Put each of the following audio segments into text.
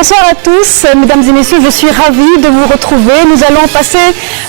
Bonsoir à tous, mesdames et messieurs, je suis ravie de vous retrouver. Nous allons passer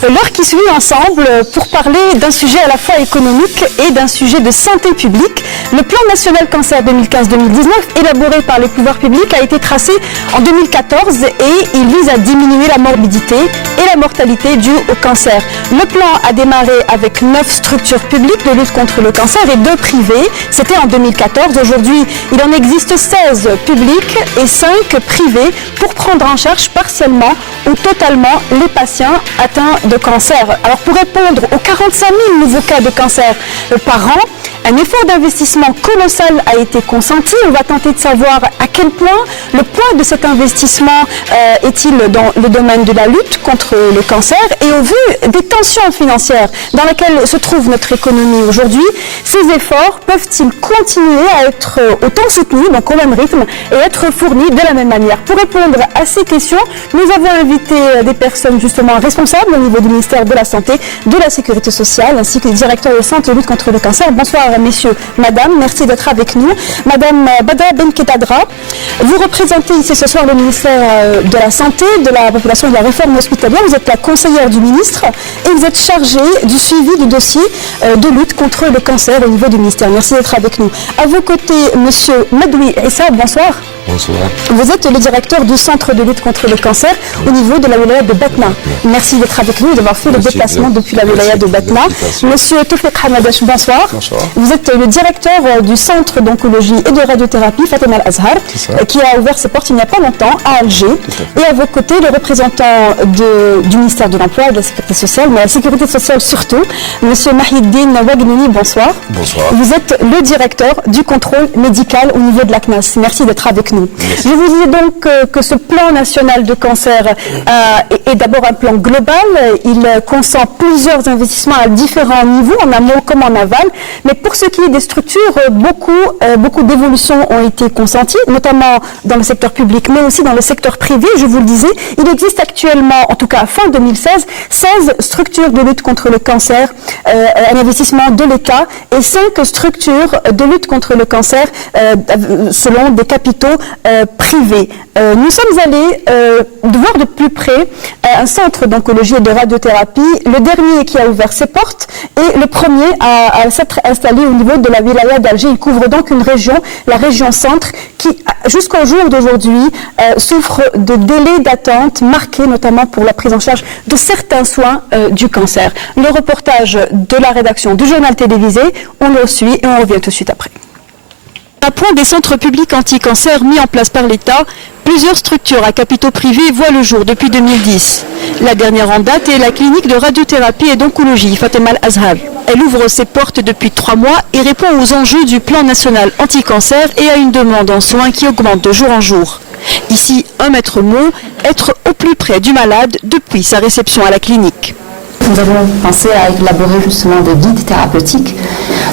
l'heure qui suit ensemble pour parler d'un sujet à la fois économique et d'un sujet de santé publique. Le plan national cancer 2015-2019, élaboré par les pouvoirs publics, a été tracé en 2014 et il vise à diminuer la morbidité et la mortalité due au cancer. Le plan a démarré avec 9 structures publiques de lutte contre le cancer et 2 privées. C'était en 2014. Aujourd'hui, il en existe 16 publiques et 5 privées pour prendre en charge partiellement ou totalement les patients atteints de cancer. Alors pour répondre aux 45 000 nouveaux cas de cancer par an, un effort d'investissement colossal a été consenti. On va tenter de savoir à quel point le poids de cet investissement est-il dans le domaine de la lutte contre le cancer et au vu des tensions financières dans lesquelles se trouve notre économie aujourd'hui, ces efforts peuvent-ils continuer à être autant soutenus, donc au même rythme, et être fournis de la même manière? Pour répondre à ces questions, nous avons invité des personnes justement responsables au niveau du ministère de la Santé, de la Sécurité sociale, ainsi que le directeur du Centre de lutte contre le cancer. Bonsoir messieurs, madame, merci d'être avec nous. Madame Badra Benketadra, vous représentez ici ce soir le ministère de la Santé, de la population et de la réforme hospitalière. Vous êtes la conseillère du ministre et vous êtes chargée du suivi du dossier de lutte contre le cancer au niveau du ministère. Merci d'être avec nous. À vos côtés, monsieur Madoui Issa, bonsoir. Bonsoir. Vous êtes le directeur du Centre de lutte contre le cancer au niveau de la wilaya de Batna. Merci d'être avec nous et d'avoir fait le déplacement depuis la wilaya de Batna. Monsieur Toufik Hamadesh, bonsoir. Bonsoir. Vous êtes le directeur du Centre d'oncologie et de radiothérapie Fatima Al-Azhar, qui a ouvert ses portes il n'y a pas longtemps à Alger. Et à vos côtés, le représentant du ministère de l'Emploi et de la Sécurité sociale, mais la Sécurité sociale surtout, monsieur Mahiddine Wagnini, bonsoir. Bonsoir. Vous êtes le directeur du contrôle médical au niveau de la CNAS. Merci d'être avec nous. Merci. Je vous disais donc que ce plan national de cancer est d'abord un plan global. Il consent plusieurs investissements à différents niveaux, en amont comme en aval. Mais pour ce qui est des structures, beaucoup d'évolutions ont été consenties, notamment dans le secteur public, mais aussi dans le secteur privé. Je vous le disais, il existe actuellement, en tout cas fin 2016, 16 structures de lutte contre le cancer, un investissement de l'État, et 5 structures de lutte contre le cancer selon des capitaux privés. Nous sommes allés voir de plus près un centre d'oncologie et de radiothérapie, le dernier qui a ouvert ses portes et le premier à s'être installé au niveau de la wilaya d'Alger. Il couvre donc une région, la région centre, qui jusqu'au jour d'aujourd'hui souffre de délais d'attente marqués notamment pour la prise en charge de certains soins du cancer. Le reportage de la rédaction du journal télévisé, on le suit et on revient tout de suite après. À point des centres publics anti-cancer mis en place par l'État, plusieurs structures à capitaux privés voient le jour depuis 2010. La dernière en date est la clinique de radiothérapie et d'oncologie Fatima Al-Azhar. Elle ouvre ses portes depuis 3 mois et répond aux enjeux du plan national anti-cancer et à une demande en soins qui augmente de jour en jour. Ici, un maître mot, être au plus près du malade depuis sa réception à la clinique. Nous avons pensé à élaborer justement des guides thérapeutiques.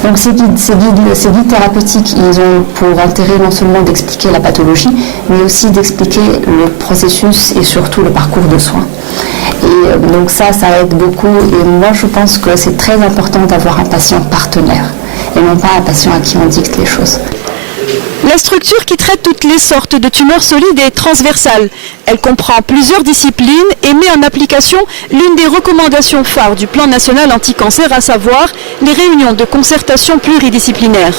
Donc ces guides thérapeutiques, ils ont pour intérêt non seulement d'expliquer la pathologie, mais aussi d'expliquer le processus et surtout le parcours de soins. Et donc ça aide beaucoup. Et moi, je pense que c'est très important d'avoir un patient partenaire et non pas un patient à qui on dicte les choses. La structure qui traite toutes les sortes de tumeurs solides est transversale. Elle comprend plusieurs disciplines et met en application l'une des recommandations phares du plan national anti-cancer, à savoir les réunions de concertation pluridisciplinaire.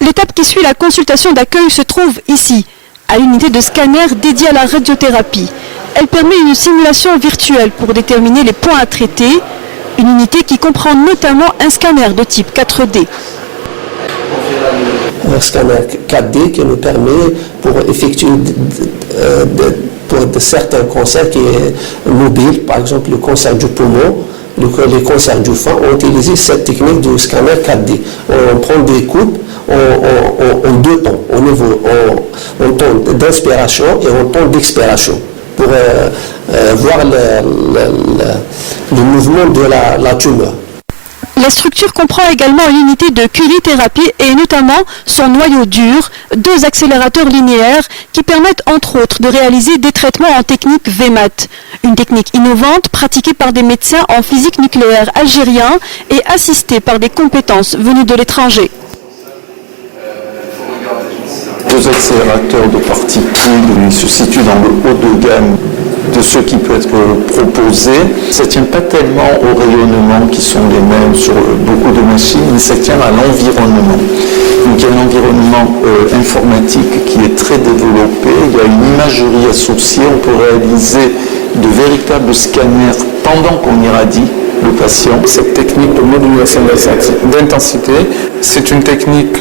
L'étape qui suit la consultation d'accueil se trouve ici, à l'unité de scanner dédiée à la radiothérapie. Elle permet une simulation virtuelle pour déterminer les points à traiter, une unité qui comprend notamment un scanner de type 4D. Un scanner 4D qui nous permet, pour effectuer pour certains cancers qui est mobile, par exemple le cancer du poumon, les cancers du foie, on utilise cette technique du scanner 4D. On prend des coupes en 2 temps, au niveau en temps d'inspiration et en temps d'expiration, pour voir le mouvement de la tumeur. La structure comprend également une unité de curithérapie et notamment son noyau dur, 2 accélérateurs linéaires qui permettent entre autres de réaliser des traitements en technique VMAT, une technique innovante pratiquée par des médecins en physique nucléaire algériens et assistée par des compétences venues de l'étranger. 2 accélérateurs de particules. Il se situe dans le haut de gamme de ce qui peut être proposé. Ça ne tient pas tellement aux rayonnements qui sont les mêmes sur beaucoup de machines, mais ça tient à l'environnement. Donc il y a un environnement informatique qui est très développé, il y a une imagerie associée, on peut réaliser de véritables scanners pendant qu'on irradie le patient. Cette technique de modulation d'intensité, c'est une technique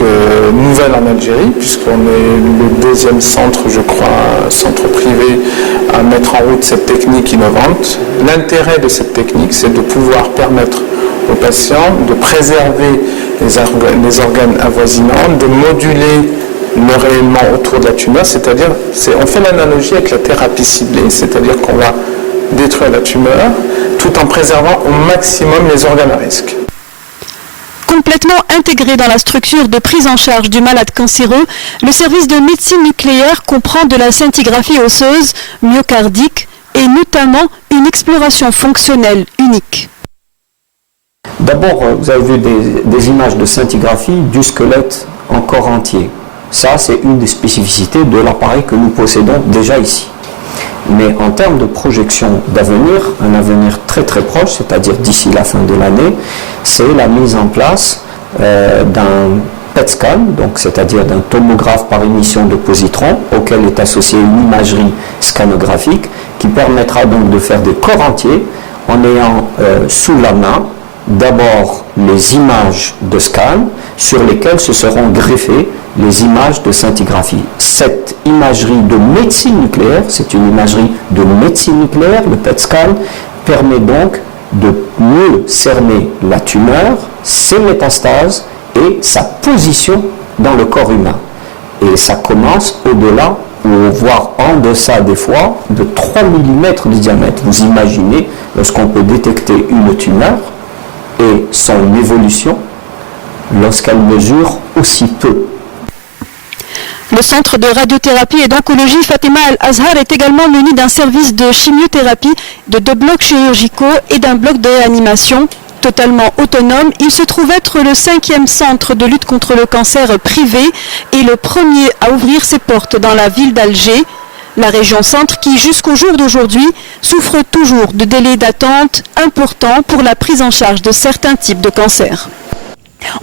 nouvelle en Algérie, puisqu'on est le 2e centre, je crois, centre privé à mettre en route cette technique innovante. L'intérêt de cette technique, c'est de pouvoir permettre aux patients de préserver les organes avoisinants, de moduler le rayonnement autour de la tumeur, c'est-à-dire, on fait l'analogie avec la thérapie ciblée, c'est-à-dire qu'on va détruire la tumeur tout en préservant au maximum les organes à risque. Complètement intégré dans la structure de prise en charge du malade cancéreux, le service de médecine nucléaire comprend de la scintigraphie osseuse, myocardique et notamment une exploration fonctionnelle unique. D'abord, vous avez vu des images de scintigraphie du squelette en corps entier. Ça, c'est une des spécificités de l'appareil que nous possédons déjà ici. Mais en termes de projection d'avenir, un avenir très très proche, c'est-à-dire d'ici la fin de l'année, c'est la mise en place d'un PET scan, donc c'est-à-dire d'un tomographe par émission de positrons, auquel est associée une imagerie scanographique qui permettra donc de faire des corps entiers en ayant sous la main d'abord les images de scan sur lesquelles se seront greffées les images de scintigraphie. Cette imagerie de médecine nucléaire, c'est une imagerie de médecine nucléaire, le PET scan, permet donc de mieux cerner la tumeur, ses métastases et sa position dans le corps humain. Et ça commence au-delà, ou voire en deçà des fois, de 3 mm de diamètre. Vous imaginez, lorsqu'on peut détecter une tumeur et son évolution, lorsqu'elle mesure aussi peu. Le centre de radiothérapie et d'oncologie Fatima Al-Azhar est également muni d'un service de chimiothérapie, de 2 blocs chirurgicaux et d'un bloc de réanimation. Totalement autonome, il se trouve être le 5e centre de lutte contre le cancer privé et le premier à ouvrir ses portes dans la ville d'Alger. La région centre qui, jusqu'au jour d'aujourd'hui, souffre toujours de délais d'attente importants pour la prise en charge de certains types de cancers.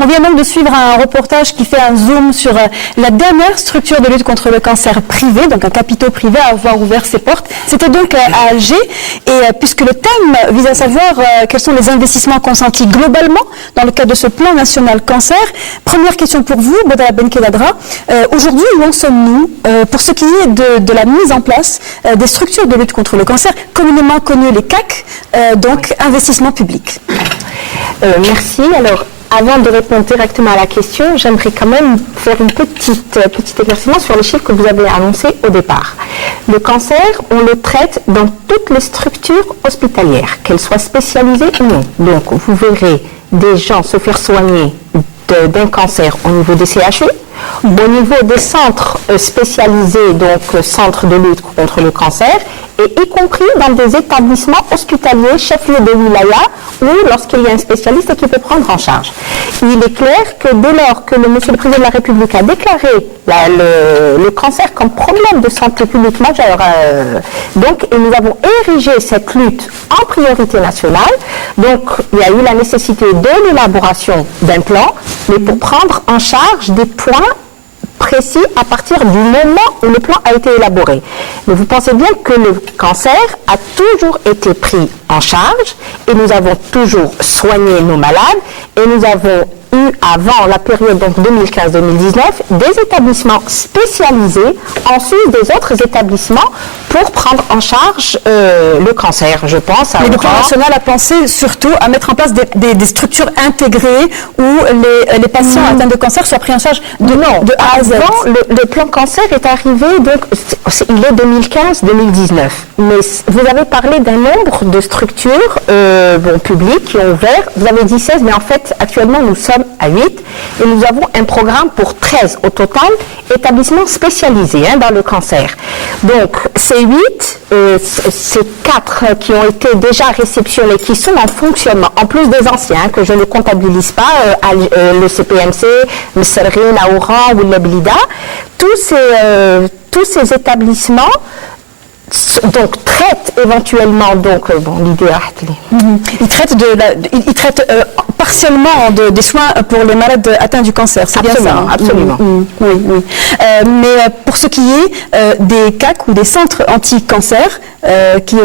On vient donc de suivre un reportage qui fait un zoom sur la dernière structure de lutte contre le cancer privé, donc un capitaux privé à avoir ouvert ses portes. C'était donc à Alger, et puisque le thème vise à savoir quels sont les investissements consentis globalement dans le cadre de ce plan national cancer. Première question pour vous, Boudara Benkeladra. Aujourd'hui, où en sommes-nous pour ce qui est de la mise en place des structures de lutte contre le cancer, communément connues les CAC, donc investissement public? Merci. Alors, avant de répondre directement à la question, j'aimerais quand même faire une petit éclaircissement sur les chiffres que vous avez annoncés au départ. Le cancer, on le traite dans toutes les structures hospitalières, qu'elles soient spécialisées ou non. Donc, vous verrez des gens se faire soigner d'un cancer au niveau des CHU, au niveau des centres spécialisés, donc centres de lutte contre le cancer, et y compris dans des établissements hospitaliers, chefs-lieux de wilaya, ou lorsqu'il y a un spécialiste qui peut prendre en charge. Il est clair que dès lors que Monsieur le Président de la République a déclaré le cancer comme problème de santé publique majeur, donc et nous avons érigé cette lutte en priorité nationale, donc il y a eu la nécessité de l'élaboration d'un plan, mais pour prendre en charge des points précis à partir du moment où le plan a été élaboré. Mais vous pensez bien que le cancer a toujours été pris en charge et nous avons toujours soigné nos malades et nous avons eu avant la période donc 2015-2019 des établissements spécialisés en sus des autres établissements pour prendre en charge le cancer, je pense. Mais le plan national a pensé surtout à mettre en place des structures intégrées où les patients atteints de cancer soient pris en charge de A à Z. Le plan cancer est arrivé, donc il est 2015-2019. Mais vous avez parlé d'un nombre de structures publiques qui ont ouvert. Vous avez dit 16, mais en fait, actuellement, nous sommes à 8. Et nous avons un programme pour 13 au total, établissements spécialisés dans le cancer. Donc, c'est 8 8, c'est 4 qui ont été déjà réceptionnés, qui sont en fonctionnement, en plus des anciens, que je ne comptabilise pas, le CPMC, le Serrin, Aouran ou le Blida. Tous ces établissements donc traitent éventuellement l'idée. Ils traitent partiellement des soins pour les malades atteints du cancer, c'est bien ça? Absolument. Oui. Mais pour ce qui est des CAC ou des centres anti-cancer qui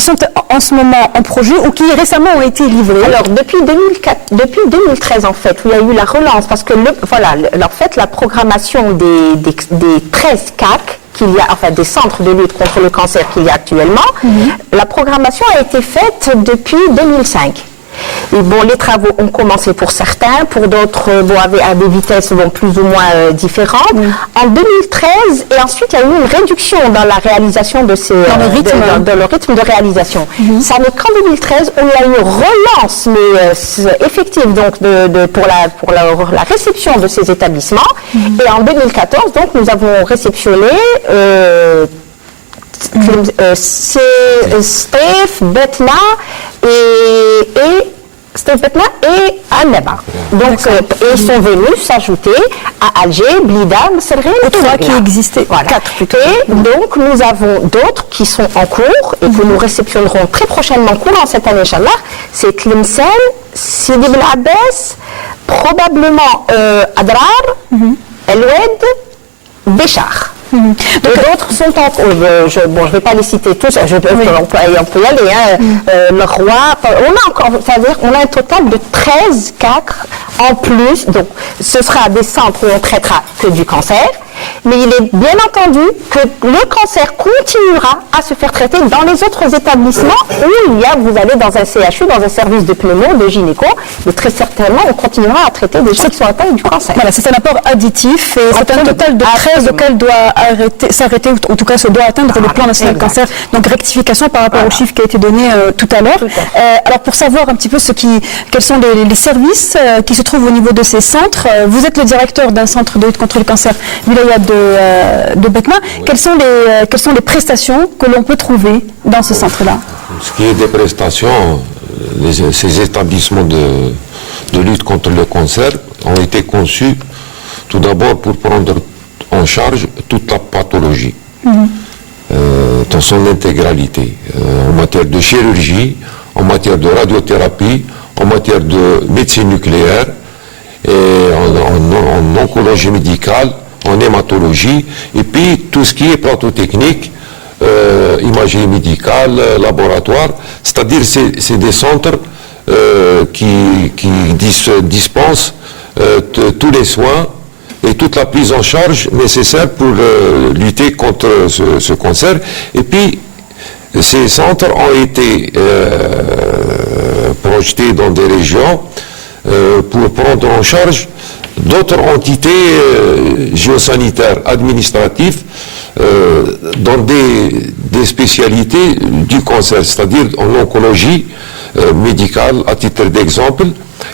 sont en ce moment en projet ou qui récemment ont été livrés. Alors depuis 2013 en fait, où il y a eu la relance, parce que en fait la programmation des 13 CAC qu'il y a, enfin des centres de lutte contre le cancer qu'il y a actuellement, la programmation a été faite depuis 2005. Et bon, les travaux ont commencé pour certains, pour d'autres à des vitesses plus ou moins différentes. En 2013, et ensuite il y a eu une réduction dans la réalisation de ces dans le rythme de réalisation. Ça n'est qu'en 2013 où il y a eu une relance effective donc pour la réception de ces établissements. Et en 2014, donc nous avons réceptionné Stef, Betna et Annaba. Donc, ils sont venus s'ajouter à Alger, Blida, Mserrin et trois qui existaient. Voilà. 4 plutôt. Et donc, nous avons d'autres qui sont en cours et que nous réceptionnerons très prochainement courant cette année, Inch'Allah. C'est Tlemcen, Sidi Ben Abbas, probablement Adrar, El-Oued, Béchar. Donc d'autres sont en cours. Je ne vais pas les citer tous, on peut y aller. Le roi, on a un total de 13 CAC en plus. Donc ce sera des centres où on ne traitera que du cancer. Mais il est bien entendu que le cancer continuera à se faire traiter dans les autres établissements où vous allez dans un CHU, dans un service de pneumo, de gynéco, mais très certainement on continuera à traiter des gens qui sont atteints du cancer. Voilà, c'est un apport additif et c'est un total de 13 auquel doit s'arrêter, ou en tout cas se doit atteindre le plan national cancer. Donc rectification par rapport au chiffre qui a été donné tout à l'heure. Alors pour savoir un petit peu quels sont les services qui se trouvent au niveau de ces centres, vous êtes le directeur d'un centre de lutte contre le cancer de Betna. Oui. Quelles sont les prestations que l'on peut trouver dans ce centre-là? Ce qui est des prestations, ces établissements de lutte contre le cancer ont été conçus tout d'abord pour prendre en charge toute la pathologie dans son intégralité, en matière de chirurgie, en matière de radiothérapie, en matière de médecine nucléaire, et en oncologie médicale, en hématologie, et puis tout ce qui est plateau technique, imagerie médicale, laboratoire, c'est-à-dire c'est des centres qui dispensent tous les soins et toute la prise en charge nécessaire pour lutter contre ce cancer. Et puis, ces centres ont été projetés dans des régions pour prendre en charge d'autres entités géosanitaires administratives dans des spécialités du cancer, c'est-à-dire en oncologie médicale. À titre d'exemple,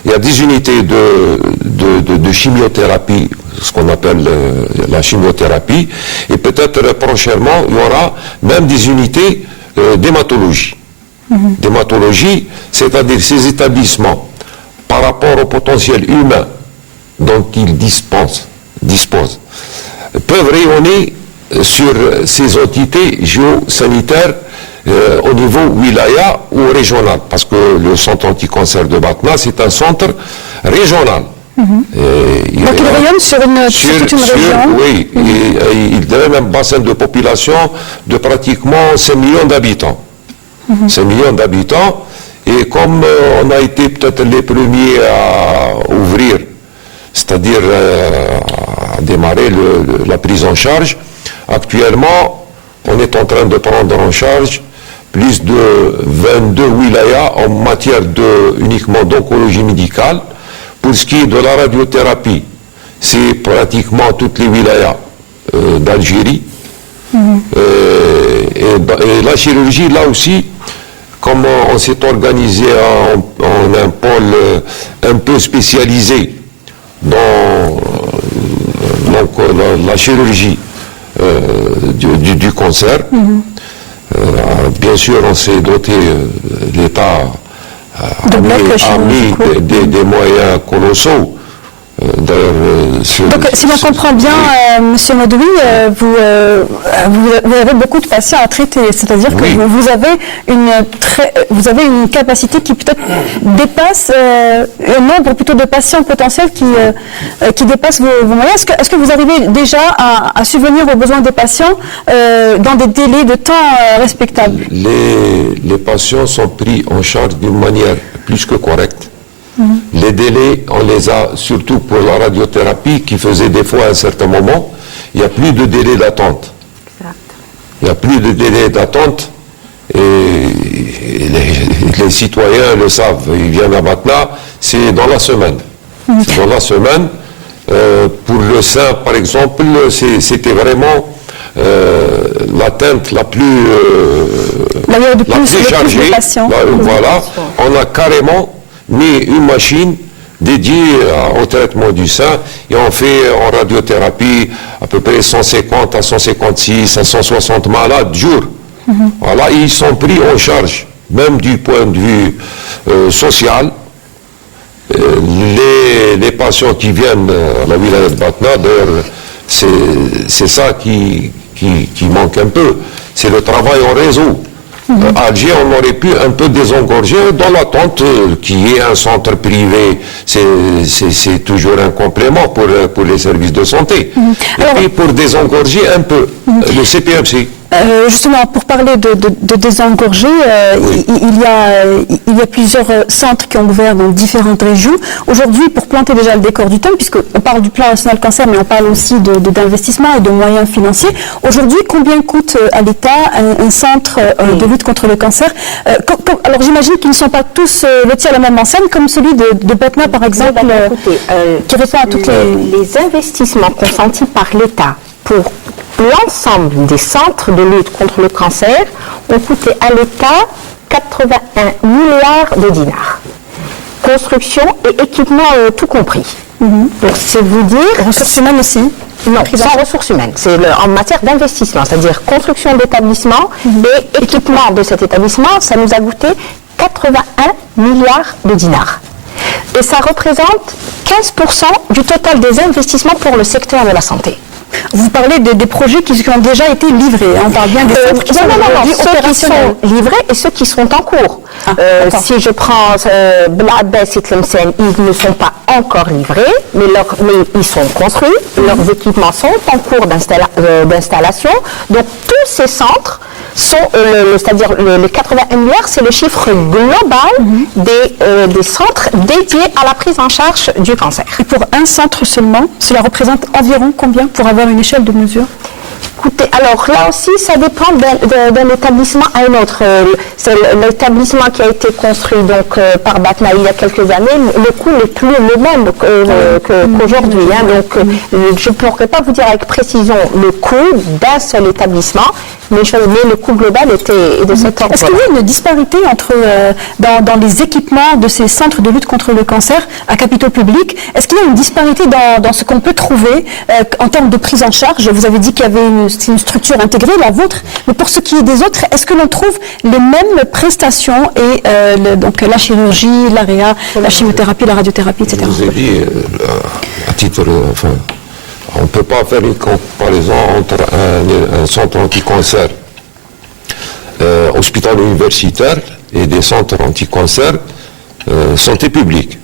il y a des unités de chimiothérapie, ce qu'on appelle la chimiothérapie, et peut-être prochainement il y aura même des unités d'hématologie. D'hématologie, c'est-à-dire ces établissements par rapport au potentiel humain dont ils disposent, peuvent rayonner sur ces entités géosanitaires au niveau wilaya ou régional, parce que le centre anti-cancer de Batna, c'est un centre régional. Donc il rayonne sur toute une région. Oui, il donne un bassin de population de pratiquement 5 millions d'habitants. 5 millions d'habitants, et comme on a été peut-être les premiers à ouvrir, c'est-à-dire à démarrer la prise en charge, actuellement, on est en train de prendre en charge plus de 22 wilayas en matière uniquement d'oncologie médicale. Pour ce qui est de la radiothérapie, c'est pratiquement toutes les wilayas d'Algérie. Et la chirurgie, là aussi, comme on s'est organisé en un pôle un peu spécialisé dans la chirurgie du cancer. Bien sûr, on s'est doté, l'État a mis des moyens colossaux. Donc, si l'on comprend bien, Monsieur Madoui, vous avez beaucoup de patients à traiter, c'est-à-dire que vous avez une capacité qui peut-être dépasse un nombre plutôt de patients potentiels qui dépasse vos moyens. Est-ce que vous arrivez déjà à subvenir aux besoins des patients dans des délais de temps respectables? Les patients sont pris en charge d'une manière plus que correcte. Les délais, on les a surtout pour la radiothérapie qui faisait des fois à un certain moment. Il n'y a plus de délai d'attente. Il n'y a plus de délai d'attente et les citoyens le savent. Ils viennent à Batna, c'est dans la semaine. Dans la semaine. Pour le sein, par exemple, c'était vraiment l'atteinte la plus chargée. Voilà, on a carrément mis une machine dédiée au traitement du sein et on fait en radiothérapie à peu près 150 à 156 à 160 malades jour. Voilà, ils sont pris en charge, même du point de vue social. Les patients qui viennent à la wilaya de Batna, d'ailleurs, c'est ça qui manque un peu, c'est le travail en réseau. À Alger, on aurait pu un peu désengorger dans l'attente qu'il y ait un centre privé. C'est toujours un complément pour les services de santé. Et puis pour désengorger un peu le CPMC. Justement, pour parler de désengorger, il y a plusieurs centres qui ont ouvert dans différentes régions. Aujourd'hui, pour planter déjà le décor du thème, puisqu'on parle du plan national cancer, mais on parle aussi d'investissement et de moyens financiers. Aujourd'hui, combien coûte à l'État un centre de lutte contre le cancer? Alors j'imagine qu'ils ne sont pas tous lotis à la même enseigne, comme celui de Batna, par exemple, qui répond à toutes les investissements consentis par l'État pour l'ensemble des centres de lutte contre le cancer ont coûté à l'État 81 milliards de dinars. Construction et équipement tout compris. Donc c'est vous dire... Ressources humaines aussi? Non, sans ressources humaines. C'est en matière d'investissement, c'est-à-dire construction d'établissement et équipement de cet établissement, ça nous a coûté 81 milliards de dinars. Et ça représente 15% du total des investissements pour le secteur de la santé. Vous parlez des projets qui ont déjà été livrés. On parle bien des centres qui sont opérationnels. Ceux qui sont livrés et ceux qui sont en cours. Si je prends Blabès et Tlemcen, ils ne sont pas encore livrés, mais ils sont construits. Leurs équipements sont en cours d'installation. Donc tous ces centres sont, c'est-à-dire les 81 milliards, c'est le chiffre global des centres dédiés à la prise en charge du cancer. Et pour un centre seulement, cela représente environ combien pour avoir une échelle de mesure? Écoutez, alors là aussi, ça dépend d'un établissement à un autre. C'est l'établissement qui a été construit donc par Batna il y a quelques années. Le coût n'est plus le même qu'aujourd'hui. Donc, je ne pourrais pas vous dire avec précision le coût d'un seul établissement, mais le coût global était de cet ordre. Est-ce qu'il y a une disparité entre dans les équipements de ces centres de lutte contre le cancer à capitaux publics? Est-ce qu'il y a une disparité dans ce qu'on peut trouver en termes de prise en charge? Vous avez dit qu'il y avait une structure intégrée, la vôtre, mais pour ce qui est des autres, est-ce que l'on trouve les mêmes prestations et donc la chirurgie, l'AREA, la chimiothérapie, la radiothérapie, etc. Je vous ai dit, à titre, on ne peut pas faire une comparaison entre un centre anti-cancer hospital universitaire et des centres anti-cancer santé publique.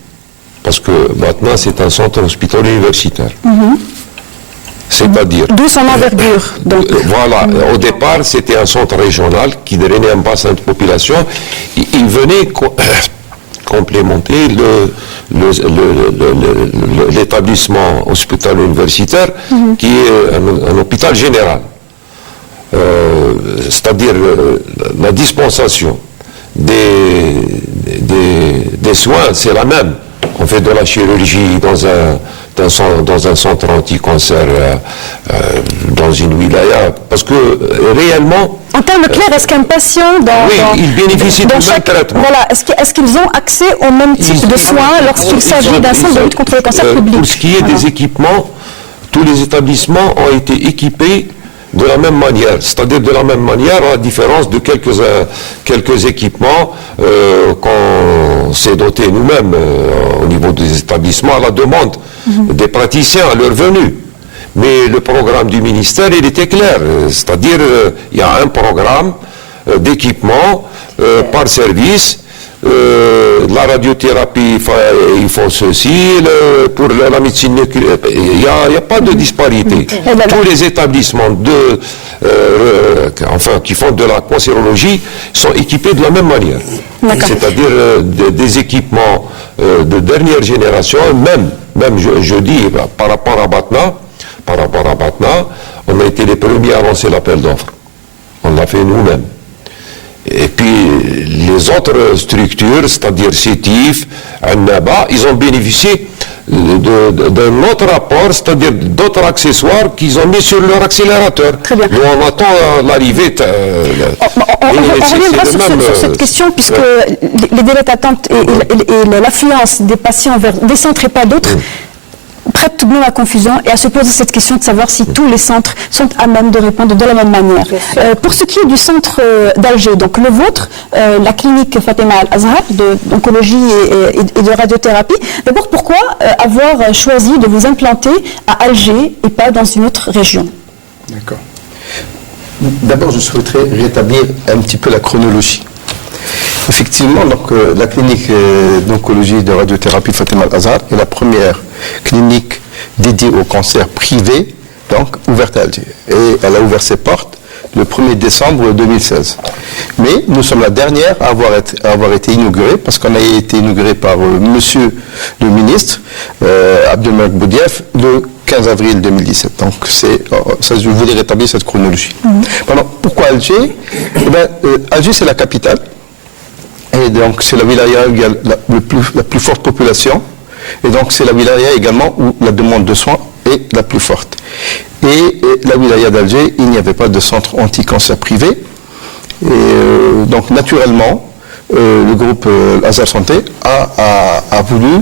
Parce que maintenant, c'est un centre hospitalier universitaire. C'est-à-dire... D'où son envergure. Donc. Voilà. Au départ, c'était un centre régional qui drainait un bassin de population. Il venait complémenter l'établissement hospitalier universitaire qui est un hôpital général. C'est-à-dire la dispensation des soins, c'est la même. On fait de la chirurgie dans un centre anti-cancer dans une wilaya, parce que réellement... En termes clairs, est-ce qu'un patient il bénéficie du même traitement. Voilà, est-ce qu'ils ont accès au même type de soins lorsqu'il s'agit d'un centre de lutte contre le cancer public? Pour ce qui est des équipements, tous les établissements ont été équipés de la même manière, c'est-à-dire de la même manière, à la différence de quelques équipements qu'on s'est doté nous-mêmes au niveau des établissements à la demande des praticiens à leur venue. Mais le programme du ministère, il était clair, c'est-à-dire il y a un programme d'équipement par service. La radiothérapie, il faut ceci, pour la médecine nucléaire, il n'y a pas de disparité. Tous les établissements qui font de la cancérologie sont équipés de la même manière. C'est-à-dire des équipements de dernière génération, même je dis, par rapport à Batna, on a été les premiers à lancer l'appel d'offres. On l'a fait nous-mêmes. Et puis les autres structures, c'est-à-dire CETIF, Annaba, ils ont bénéficié d'un autre rapport, c'est-à-dire d'autres accessoires qu'ils ont mis sur leur accélérateur. Très bien. Nous, on attend l'arrivée. On reviendra sur cette question, puisque les délais d'attente et l'affluence des patients vers des centres et pas d'autres prête tout de même à confusion et à se poser cette question de savoir si tous les centres sont à même de répondre de la même manière. Pour ce qui est du centre d'Alger, donc le vôtre, la clinique Fatima Al-Azhar d'oncologie et de radiothérapie, d'abord pourquoi avoir choisi de vous implanter à Alger et pas dans une autre région? D'accord. D'abord, je souhaiterais rétablir un petit peu la chronologie. Effectivement, donc, la clinique d'oncologie et de radiothérapie Fatima Al-Azhar est la première clinique dédiée au cancer privé, donc ouverte à Alger. Et elle a ouvert ses portes le 1er décembre 2016. Mais nous sommes la dernière à avoir été inaugurée, parce qu'on a été inauguré par monsieur le ministre, Abdelmalek Boudiaf, le 15 avril 2017. Donc, ça, je voulais rétablir cette chronologie. Alors, pourquoi Alger? Alger, c'est la capitale. Et donc, c'est la wilaya où il y a la plus forte population. Et donc, c'est la wilaya également où la demande de soins est la plus forte. Et la wilaya d'Alger, il n'y avait pas de centre anti-cancer privé. Et donc, naturellement, le groupe Azhar Santé a voulu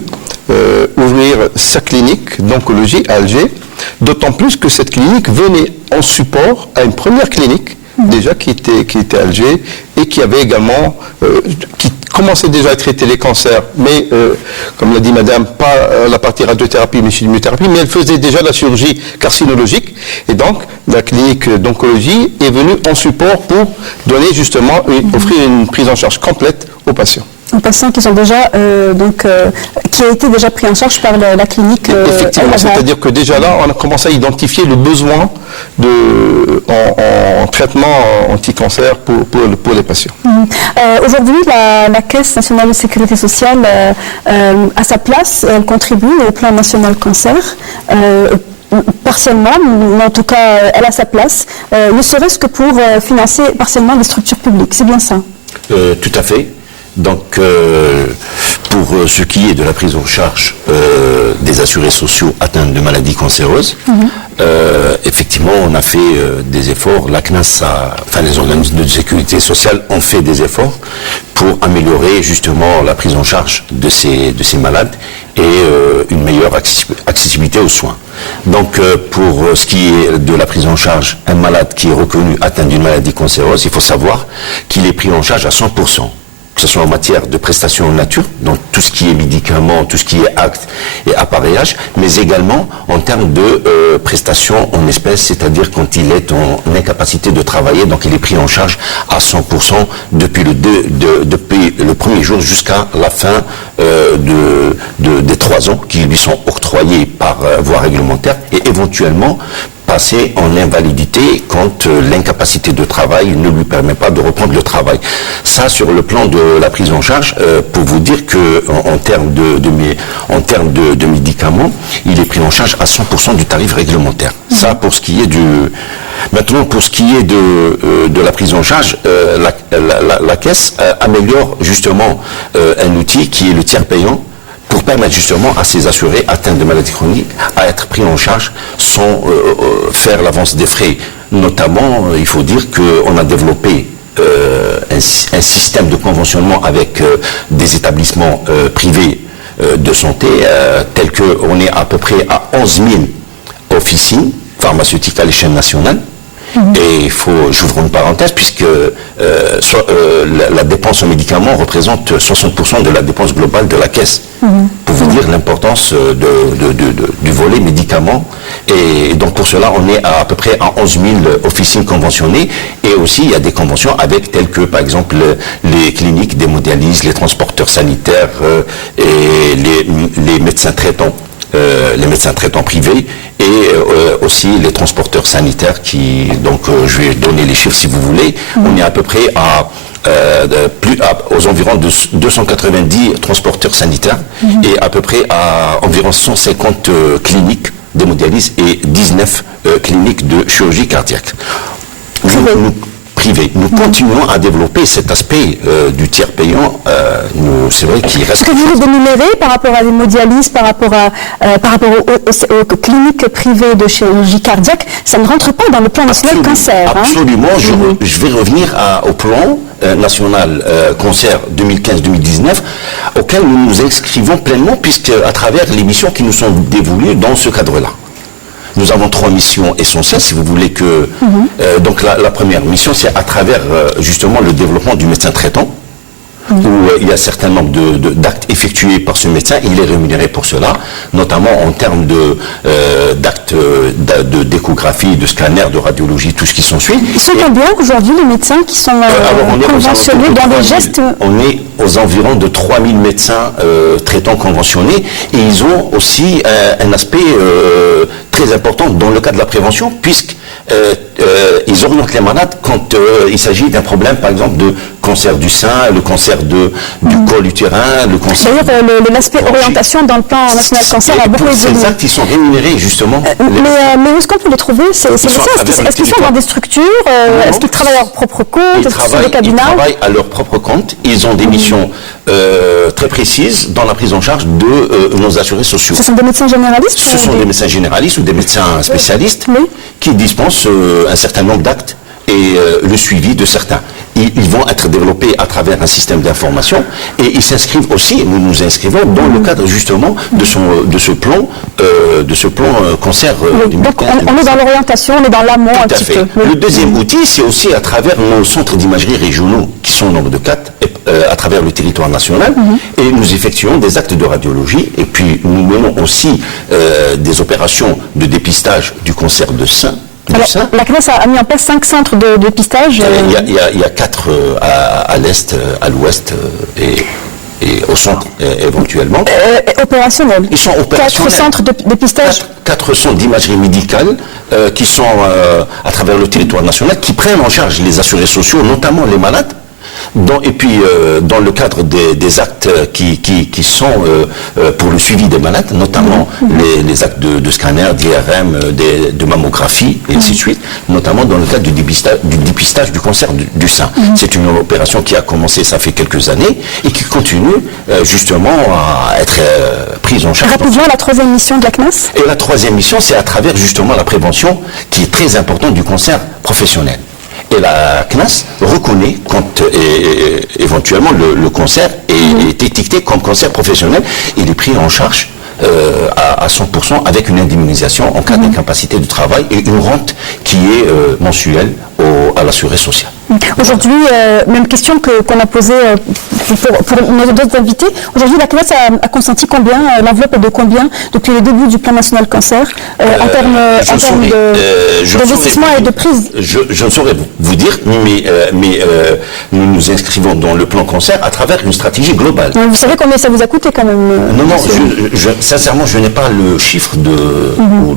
ouvrir sa clinique d'oncologie à Alger, d'autant plus que cette clinique venait en support à une première clinique déjà qui était à Alger et qui avait également qui commençait déjà à traiter les cancers, mais comme l'a dit madame, pas la partie radiothérapie mais chimiothérapie, mais elle faisait déjà la chirurgie carcinologique, et donc la clinique d'oncologie est venue en support pour donner justement offrir une prise en charge complète aux patients. Aux patients qui sont déjà qui a été déjà pris en charge par la clinique. Effectivement, c'est-à-dire que déjà là, on a commencé à identifier le besoin en traitement anti-cancer pour les patients. Aujourd'hui, la Caisse nationale de sécurité sociale a sa place, elle contribue au plan national cancer. Partiellement, mais en tout cas, elle a sa place, ne serait-ce que pour financer partiellement les structures publiques. C'est bien ça? Tout à fait. Donc, pour ce qui est de la prise en charge des assurés sociaux atteints de maladies cancéreuses, effectivement, on a fait des efforts. La CNAS, les organismes de sécurité sociale ont fait des efforts pour améliorer justement la prise en charge de ces malades et une meilleure accessibilité aux soins. Donc, pour ce qui est de la prise en charge, un malade qui est reconnu atteint d'une maladie cancéreuse, il faut savoir qu'il est pris en charge à 100%. Que ce soit en matière de prestations en nature, donc tout ce qui est médicaments, tout ce qui est actes et appareillage, mais également en termes de prestations en espèces, c'est-à-dire quand il est en incapacité de travailler, donc il est pris en charge à 100% depuis le premier jour jusqu'à la fin des 3 ans qui lui sont octroyés par voie réglementaire, et éventuellement passer en invalidité quand l'incapacité de travail ne lui permet pas de reprendre le travail. Ça, sur le plan de la prise en charge, pour vous dire que en termes de médicaments, il est pris en charge à 100% du tarif réglementaire. Ça, pour ce qui est Maintenant, pour ce qui est de la prise en charge, la Caisse améliore justement un outil qui est le tiers payant, pour permettre justement à ces assurés atteints de maladies chroniques à être pris en charge sans faire l'avance des frais. Notamment, il faut dire qu'on a développé un système de conventionnement avec des établissements privés de santé, tel qu'on est à peu près à 11 000 officines pharmaceutiques à l'échelle nationale, Et j'ouvre une parenthèse, puisque la dépense en médicaments représente 60% de la dépense globale de la caisse. Pour vous dire l'importance du volet médicaments. Et donc pour cela, on est à peu près à 11 000 officines conventionnées. Et aussi, il y a des conventions avec telles que, par exemple, les cliniques d'hémodialyse, les transporteurs sanitaires et les médecins traitants. Les médecins traitants privés et aussi les transporteurs sanitaires donc je vais donner les chiffres si vous voulez. On est à peu près aux environs de 290 transporteurs sanitaires et à peu près à environ 150 cliniques d'hémodialyse et 19 cliniques de chirurgie cardiaque. Nous continuons à développer cet aspect du tiers payant. C'est vrai qu'il reste. Ce que vous voulez énumérer par rapport à l'hémodialyse, par rapport aux cliniques privées de chirurgie cardiaque, ça ne rentre pas dans le plan national cancer. Absolument. Je vais revenir au plan national cancer 2015-2019, auquel nous nous inscrivons pleinement, puisque à travers les missions qui nous sont dévolues dans ce cadre-là. Nous avons 3 missions essentielles, si vous voulez que... donc la première mission, c'est à travers justement le développement du médecin traitant, où il y a un certain nombre d'actes effectués par ce médecin, il est rémunéré pour cela, notamment en termes d'actes de d'échographie, de scanner, de radiologie, tout ce qui s'ensuit. Ils sont combien aujourd'hui les médecins qui sont conventionnés dans les gestes? On est aux environs de 3000 médecins traitants conventionnés, et ils ont aussi un aspect très important dans le cas de la prévention, puisqu'ils orientent les malades quand il s'agit d'un problème, par exemple, de cancer du sein, le cancer du col utérin, le cancer... D'ailleurs, l'aspect orientation dans le plan national cancer a beaucoup évolué. Ces actes, ils sont rémunérés, justement. Mais où est-ce qu'on peut les trouver? Est-ce qu'ils sont dans des structures? Est-ce qu'ils travaillent à leur propre compte? Est-ce qu'ils sont des cabinets? Ils travaillent à leur propre compte. Ils ont des missions très précises dans la prise en charge de nos assurés sociaux. Ce sont des médecins généralistes? Ce sont des médecins généralistes ou des médecins spécialistes qui dispensent un certain nombre d'actes et le suivi de certains. Ils vont être développés à travers un système d'information et ils s'inscrivent aussi, nous nous inscrivons dans le cadre justement de ce plan cancer. Donc on est dans l'orientation, on est dans l'amont un petit peu. Le deuxième outil, c'est aussi à travers nos centres d'imagerie régionaux, qui sont au nombre de 4, à travers le territoire national, et nous effectuons des actes de radiologie, et puis nous menons aussi des opérations de dépistage du cancer de sein. Alors, la CNES a mis en place 5 centres de dépistage. Il y a 4 à l'est, à l'ouest et au centre éventuellement. Opérationnels. Ils sont opérationnels. 4 centres de dépistage. 4 centres d'imagerie médicale qui sont à travers le territoire national, qui prennent en charge les assurés sociaux, notamment les malades. Et puis, dans le cadre des actes qui sont pour le suivi des malades, notamment les actes de scanner, d'IRM, de mammographie, et ainsi de suite, notamment dans le cadre du dépistage du cancer du sein. C'est une opération qui a commencé, ça fait quelques années, et qui continue justement à être prise en charge. Rapidement, la 3e mission de la CNES? Et la 3e mission, c'est à travers justement la prévention, qui est très importante, du cancer professionnel. Et la CNAS reconnaît quand éventuellement le cancer est étiqueté comme cancer professionnel, il est pris en charge à 100% avec une indemnisation en cas d'incapacité de travail et une rente qui est mensuelle à l'assuré social. Aujourd'hui, même question qu'on a posée pour nos autres invités. Aujourd'hui, la CNES a consenti combien, l'enveloppe est de combien depuis le début du plan national cancer en termes d'investissement et de prise? Je ne saurais vous dire, mais nous nous inscrivons dans le plan cancer à travers une stratégie globale. Vous savez combien ça vous a coûté quand même? Non, sincèrement, je n'ai pas le chiffre ou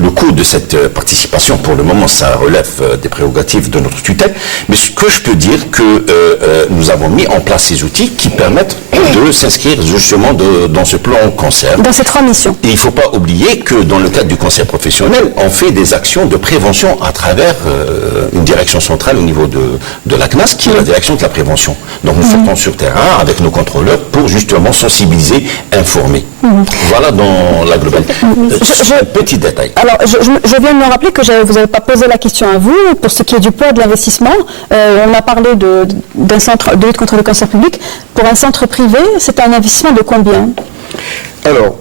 le coût de cette participation. Pour le moment, ça relève des prérogatives de notre tutelle. Mais ce que je peux dire, que nous avons mis en place ces outils qui permettent de s'inscrire justement dans ce plan cancer. Dans ces 3 missions. Et il ne faut pas oublier que dans le cadre du cancer professionnel, on fait des actions de prévention à travers une direction centrale au niveau de la CNAS, qui est la direction de la prévention. Donc nous sortons sur terrain avec nos contrôleurs pour justement sensibiliser, informer. Voilà dans la globalité. Petit détail. Alors, je viens de me rappeler que vous n'avez pas posé la question à vous, pour ce qui est du poids de l'investissement. On a parlé d'un centre de lutte contre le cancer public. Pour un centre privé, c'est un investissement de combien? Alors,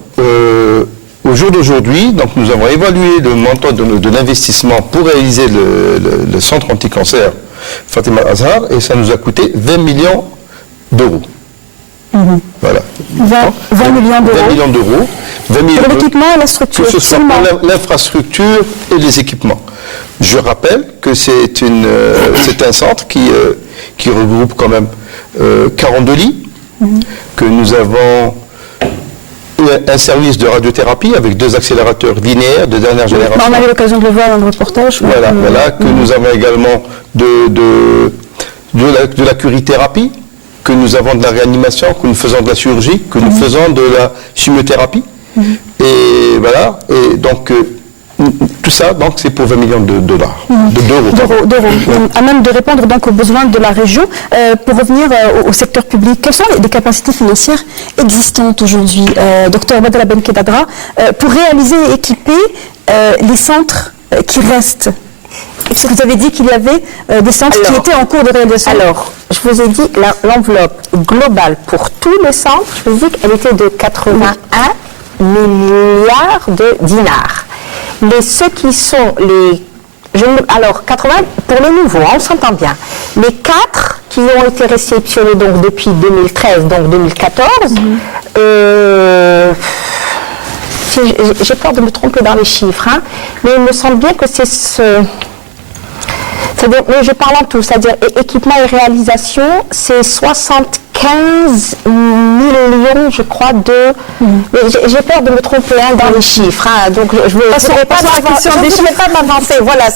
au jour d'aujourd'hui, donc nous avons évalué le montant de l'investissement pour réaliser le centre anti-cancer Fatima Al-Azhar et ça nous a coûté 20 millions d'euros. Voilà. 20 millions d'euros. 20 millions d'euros. Pour l'équipement et la structure. Que ce soit pour l'infrastructure et les équipements. Je rappelle que c'est un centre qui regroupe quand même 42 lits, que nous avons un service de radiothérapie avec 2 accélérateurs linéaires de dernière génération. On a eu l'occasion de le voir dans le reportage. Voilà, que nous avons également de la curithérapie, que nous avons de la réanimation, que nous faisons de la chirurgie, que nous faisons de la chimiothérapie. Et voilà, et donc tout ça, donc c'est pour 20 millions d'euros. À même de répondre donc aux besoins de la région. Pour revenir au secteur public, quelles sont les capacités financières existantes aujourd'hui, Dr Badra Benkedadra, pour réaliser et équiper les centres qui restent? Parce que vous avez dit qu'il y avait des centres qui étaient en cours de réalisation. Alors, je vous ai dit l'enveloppe globale pour tous les centres, je vous ai dit qu'elle était de 81 milliards de dinars. Mais ceux qui sont alors 80 pour les nouveaux, on s'entend bien. Les 4 qui ont été réceptionnés donc depuis 2013, donc 2014, j'ai peur de me tromper dans les chiffres, mais il me semble bien que c'est mais je parle en tout, c'est-à-dire équipement et réalisation, c'est 75 millions, je crois, mais j'ai peur de me tromper dans les chiffres, donc je ne vais pas m'avancer. Voilà,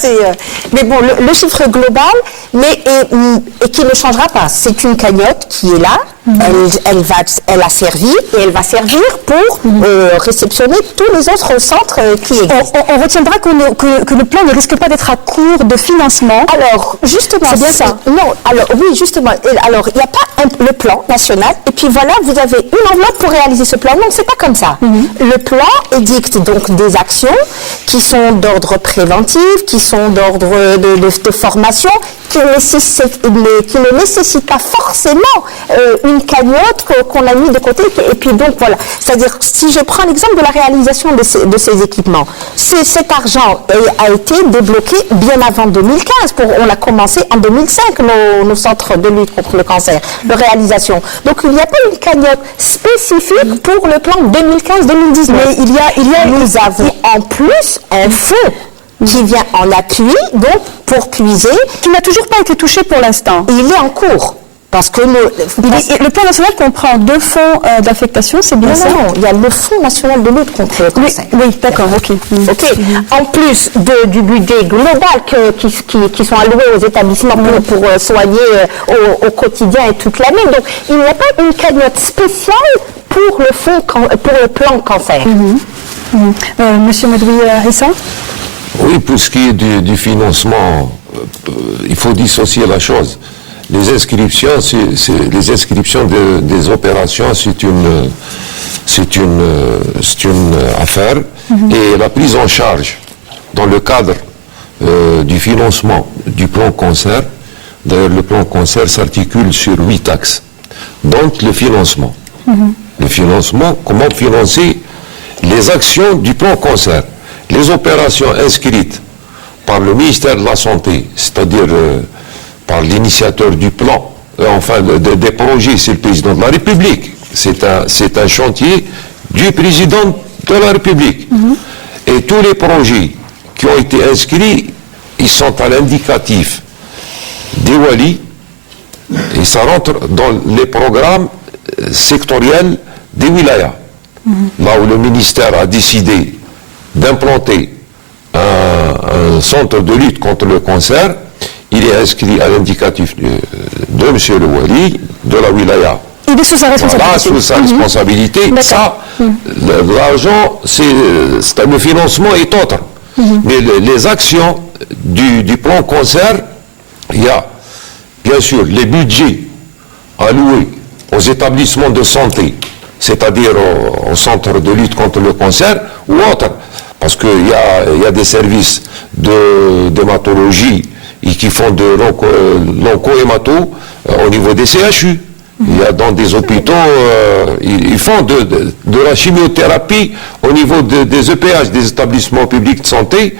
mais bon, le chiffre global, et qui ne changera pas. C'est une cagnotte qui est là. Elle a servi et elle va servir pour réceptionner tous les autres centres qui existent. On retiendra que le plan ne risque pas d'être à court de financement. Alors, justement, c'est bien ça. Non, alors oui, justement. Alors, il n'y a pas le plan national et puis voilà, vous avez une enveloppe pour réaliser ce plan. Non, c'est pas comme ça. Le plan édicte donc des actions qui sont d'ordre préventif, qui sont d'ordre de formation, qui ne nécessitent pas forcément une cagnotte qu'on a mis de côté. Et puis donc voilà, c'est-à-dire si je prends l'exemple de la réalisation de ces équipements, cet argent a été débloqué bien avant 2015. On a commencé en 2005 nos centres de lutte contre le cancer, de réalisation. Donc il n'y a pas une cagnotte spécifique pour le plan 2015-2019. Mais nous avons en plus un fonds qui vient en appui, donc pour puiser. Qui n'a toujours pas été touché pour l'instant. Il est en cours. Parce que le plan national comprend 2 fonds d'affectation, c'est bien ça? Non, il y a le Fonds national de lutte contre le cancer. Oui, d'accord, ok. En plus du budget global qui sont alloués aux établissements pour soigner au quotidien et toute l'année. Donc, il n'y a pas une cagnotte spéciale pour le plan cancer. Monsieur Madoui Issa? Oui, pour ce qui est du financement, il faut dissocier la chose. Les inscriptions, les inscriptions des opérations, c'est une affaire. Et la prise en charge dans le cadre du financement du plan cancer, d'ailleurs le plan cancer s'articule sur 8 axes. Donc le financement. Le financement, comment financer les actions du plan cancer. Les opérations inscrites par le ministère de la Santé, c'est-à-dire par l'initiateur du plan, des projets, c'est le président de la République. C'est un chantier du président de la République. Et tous les projets qui ont été inscrits, ils sont à l'indicatif des Wali, et ça rentre dans les programmes sectoriels des wilayas. Là où le ministère a décidé d'implanter un centre de lutte contre le cancer, il est inscrit à l'indicatif de M. Le Wali, de la wilaya. Il est sous sa responsabilité. Voilà, sous sa responsabilité. Ça, l'argent, le financement est autre. Mais les actions du plan cancer, il y a bien sûr les budgets alloués aux établissements de santé, c'est-à-dire aux centres de lutte contre le cancer ou autres. Parce qu'il y a des services d'hématologie et qui font de l'onco-hémato au niveau des CHU. Il y a dans des hôpitaux, ils font de la chimiothérapie au niveau des EPH, des établissements publics de santé.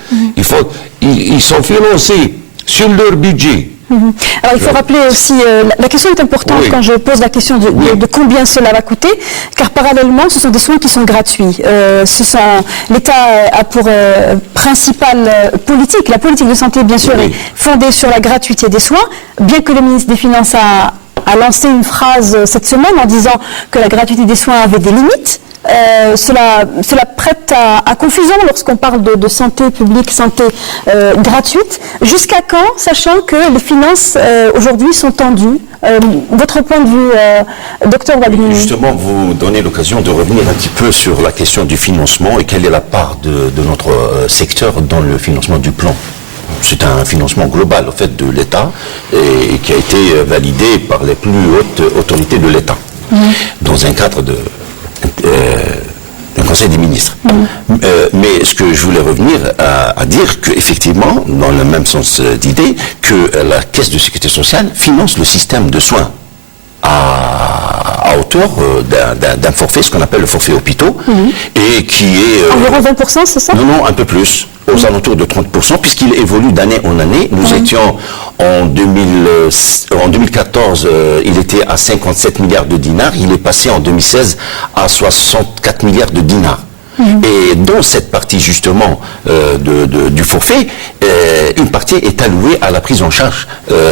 Ils sont financés sur leur budget. Alors il faut rappeler aussi, la question est importante quand je pose la question de combien cela va coûter, car parallèlement ce sont des soins qui sont gratuits. L'État a pour principale politique, la politique de santé bien sûr est fondée sur la gratuité des soins, bien que le ministre des Finances a lancé une phrase cette semaine en disant que la gratuité des soins avait des limites. Cela prête à confusion lorsqu'on parle de santé publique, santé gratuite. Jusqu'à quand, sachant que les finances aujourd'hui sont tendues? Votre point de vue, docteur Wadri? Justement, vous donnez l'occasion de revenir un petit peu sur la question du financement et quelle est la part de notre secteur dans le financement du plan. C'est un financement global, en fait, de l'État et qui a été validé par les plus hautes autorités de l'État dans un cadre d'un conseil des ministres. Mais ce que je voulais revenir à dire qu'effectivement, dans le même sens d'idée, que la Caisse de sécurité sociale finance le système de soins à hauteur d'un forfait, ce qu'on appelle le forfait hôpitaux, et qui est... Environ 20%, c'est ça? Non, un peu plus, aux alentours de 30%, puisqu'il évolue d'année en année. Nous étions en 2014, il était à 57 milliards de dinars, il est passé en 2016 à 64 milliards de dinars. Et dans cette partie justement du forfait, une partie est allouée à la prise en charge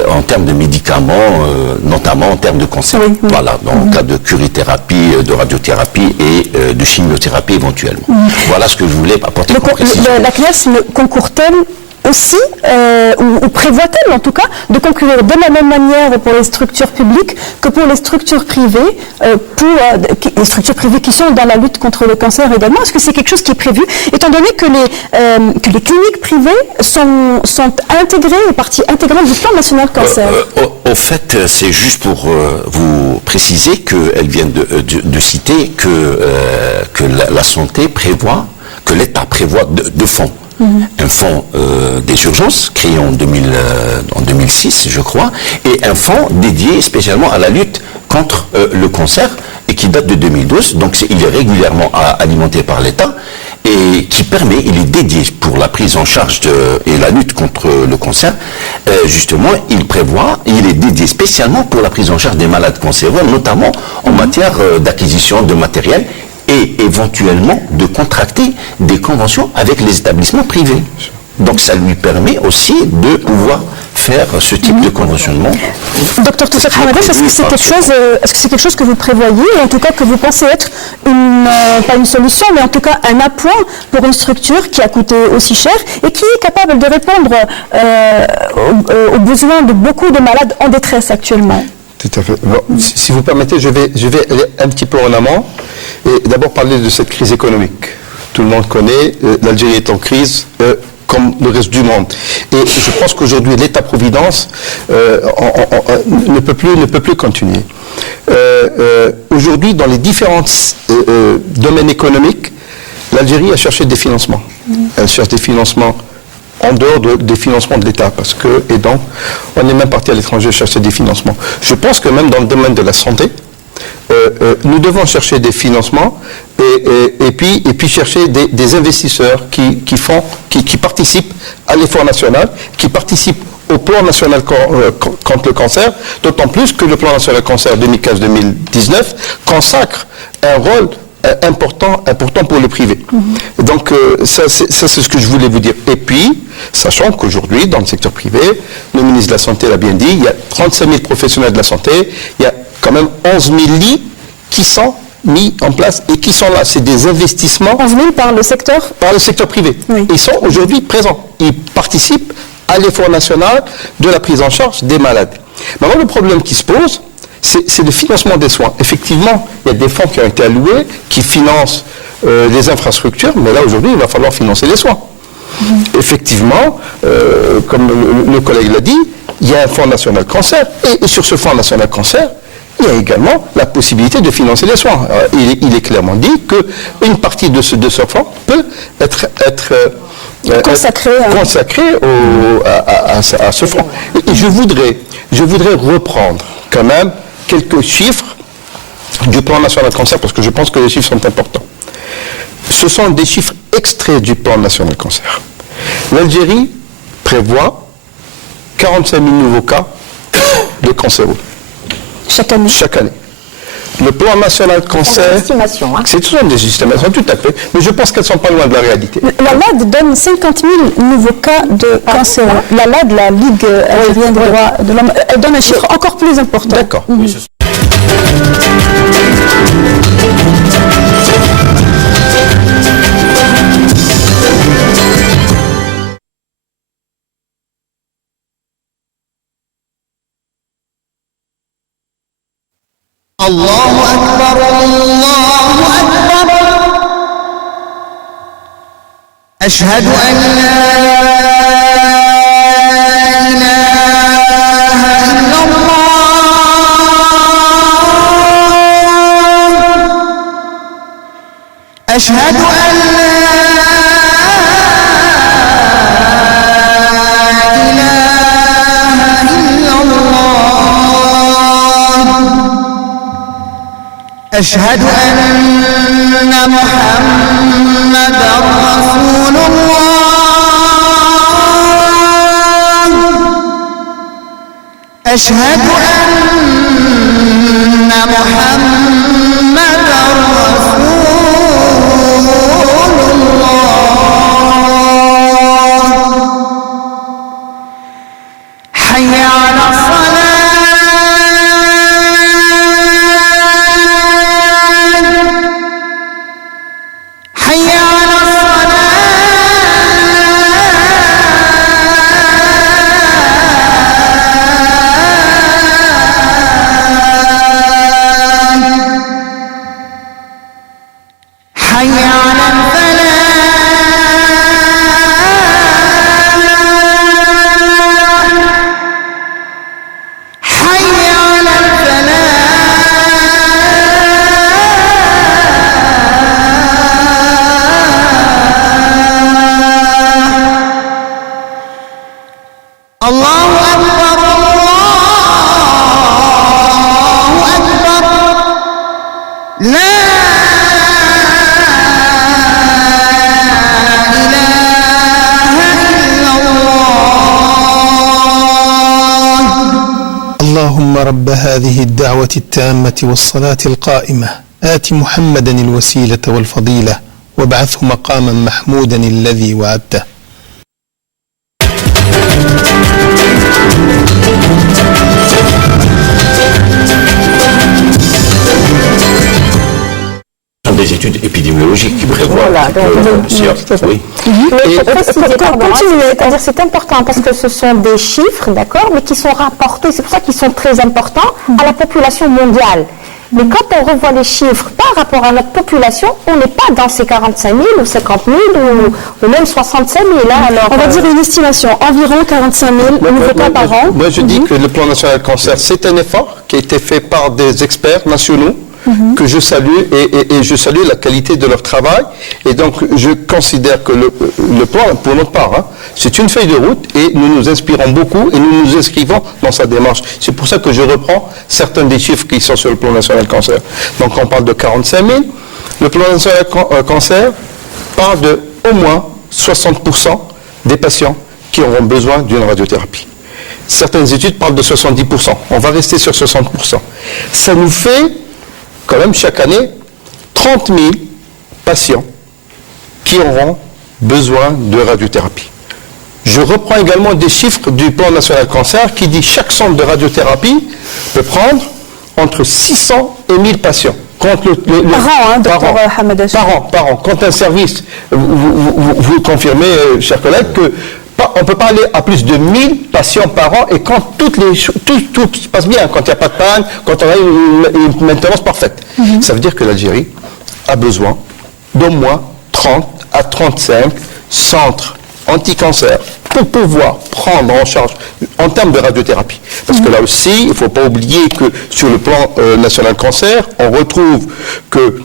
en termes de médicaments, notamment en termes de cancer. Voilà, dans le cas de curithérapie, de radiothérapie et de chimiothérapie éventuellement. Voilà ce que je voulais apporter comme précision. La CNES concourt-elle aussi, ou prévoit-elle en tout cas, de concourir de la même manière pour les structures publiques que pour les structures privées, les structures privées qui sont dans la lutte contre le cancer également? Est-ce que c'est quelque chose qui est prévu, étant donné que les cliniques privées sont intégrées et partie intégrante du plan national cancer? Au fait, c'est juste pour vous préciser qu'elle vient de citer que la santé prévoit, que l'État prévoit deux fonds. Un fonds des urgences créé en 2006, je crois, et un fonds dédié spécialement à la lutte contre le cancer et qui date de 2012. Donc il est régulièrement alimenté par l'État et qui permet, il est dédié pour la prise en charge et la lutte contre le cancer. Justement, il est dédié spécialement pour la prise en charge des malades cancéreux, notamment en matière d'acquisition de matériel et éventuellement de contracter des conventions avec les établissements privés. Donc ça lui permet aussi de pouvoir faire ce type de conventionnement. Docteur Toussat Hamadef, est-ce que c'est quelque chose que vous prévoyez, et en tout cas que vous pensez être pas une solution, mais en tout cas un appoint pour une structure qui a coûté aussi cher et qui est capable de répondre aux besoins de beaucoup de malades en détresse actuellement? Tout à fait. Bon, si vous permettez, je vais aller un petit peu en amont et d'abord parler de cette crise économique. Tout le monde connaît, l'Algérie est en crise comme le reste du monde. Et je pense qu'aujourd'hui, l'État-providence ne peut plus continuer. Aujourd'hui, dans les différents domaines économiques, l'Algérie a cherché des financements. Elle cherche des financements en dehors des financements de l'État, et donc on est même parti à l'étranger chercher des financements. Je pense que même dans le domaine de la santé, nous devons chercher des financements et puis chercher des investisseurs qui participent à l'effort national, qui participent au plan national contre le cancer, d'autant plus que le plan national cancer 2015-2019 consacre un rôle important pour le privé. Donc ça c'est ce que je voulais vous dire. Et puis, sachant qu'aujourd'hui, dans le secteur privé, le ministre de la Santé l'a bien dit, il y a 35 000 professionnels de la santé, il y a quand même 11 000 lits qui sont mis en place et qui sont là. C'est des investissements... 11 000 par le secteur? Par le secteur privé. Oui. Ils sont aujourd'hui présents. Ils participent à l'effort national de la prise en charge des malades. Maintenant, le problème qui se pose, c'est le financement des soins. Effectivement, il y a des fonds qui ont été alloués, qui financent les infrastructures, mais là, aujourd'hui, il va falloir financer les soins. Effectivement, comme le collègue l'a dit, il y a un fonds national cancer, et sur ce fonds national cancer, il y a également la possibilité de financer les soins. Il est clairement dit qu'une partie de ce fonds peut être consacré à ce fonds. Et je voudrais reprendre quand même quelques chiffres du plan national cancer, parce que je pense que les chiffres sont importants. Ce sont des chiffres extraits du plan national cancer. L'Algérie prévoit 45 000 nouveaux cas de cancéreux. Chaque année. Chaque année. Le plan national cancer, C'est une estimation, hein. c'est toujours des estimations, tout à fait, mais je pense qu'elles ne sont pas loin de la réalité. La LAD donne 50 000 nouveaux cas de cancer. La LAD, la Ligue algérienne des droits de l'homme, elle donne un chiffre encore plus important. D'accord. الله أكبر الله أكبر أشهد أن لا إله إلا الله أشهد أن لا إله إلا الله أشهد أن محمدًا رسول الله أشهد أن محمدًا رسول الله حي على الصلاة حي على الصلاة حي على الفلاح حي على الفلاح الله أكبر الله أكبر لا إله إلا الله اللهم رب هذه الدعوة التامة والصلاة القائمة آت محمدا الوسيلة والفضيلة وابعثه مقاما محمودا الذي وعدته. Des études épidémiologiques qui prévoient. Voilà, donc, oui. Mais pour préciser, pardon, c'est-à-dire c'est important parce que ce sont des chiffres, d'accord, mais qui sont rapportés, c'est pour ça qu'ils sont très importants à la population mondiale. Mais quand on revoit les chiffres par rapport à notre population, on n'est pas dans ces 45 000 ou 50 000 ou même 65 000. Hein, alors, On va dire une estimation, environ 45 000 nouveaux cas par an. Moi, je dis que le plan national cancer, c'est un effort qui a été fait par des experts nationaux que je salue et je salue la qualité de leur travail. Et donc, je considère que le plan, pour notre part, hein, c'est une feuille de route et nous nous inspirons beaucoup et nous nous inscrivons dans sa démarche. C'est pour ça que je reprends certains des chiffres qui sont sur le plan national cancer. Donc, on parle de 45 000. Le plan national cancer parle de au moins 60% des patients qui auront besoin d'une radiothérapie. Certaines études parlent de 70%. On va rester sur 60%. Ça nous fait quand même chaque année 30 000 patients qui auront besoin de radiothérapie. Je reprends également des chiffres du plan national cancer qui dit que chaque centre de radiothérapie peut prendre entre 600 et 1000 patients. Par an, hein, docteur Hamad. Par an. Quand un service, vous confirmez, chers collègues, que on ne peut pas aller à plus de 1000 patients par an et quand tout se passe bien, quand il n'y a pas de panne, quand on a une maintenance parfaite. Ça veut dire que l'Algérie a besoin d'au moins 30 à 35 centres anti-cancer pour pouvoir prendre en charge en termes de radiothérapie. Parce que là aussi, il ne faut pas oublier que sur le plan national cancer, on retrouve que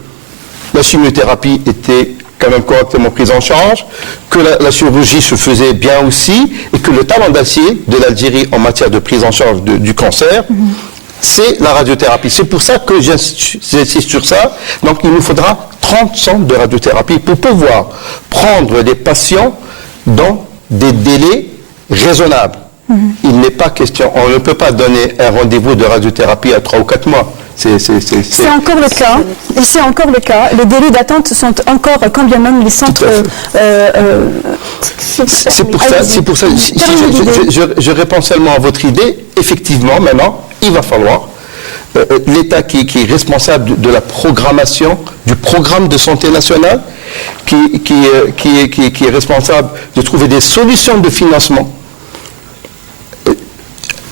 la chimiothérapie était quand même correctement prise en charge, que la chirurgie se faisait bien aussi, et que le talent d'acier de l'Algérie en matière de prise en charge du cancer c'est la radiothérapie. C'est pour ça que j'insiste sur ça. Donc il nous faudra 30 centres de radiothérapie pour pouvoir prendre les patients dans des délais raisonnables. Il n'est pas question, on ne peut pas donner un rendez-vous de radiothérapie à 3 ou 4 mois. C'est encore le cas. Et c'est encore le cas. Les délais d'attente sont encore, quand bien même les centres... c'est pour ça, si je réponds seulement à votre idée, effectivement, maintenant, il va falloir l'État qui est responsable de la programmation, du programme de santé nationale, qui est responsable de trouver des solutions de financement.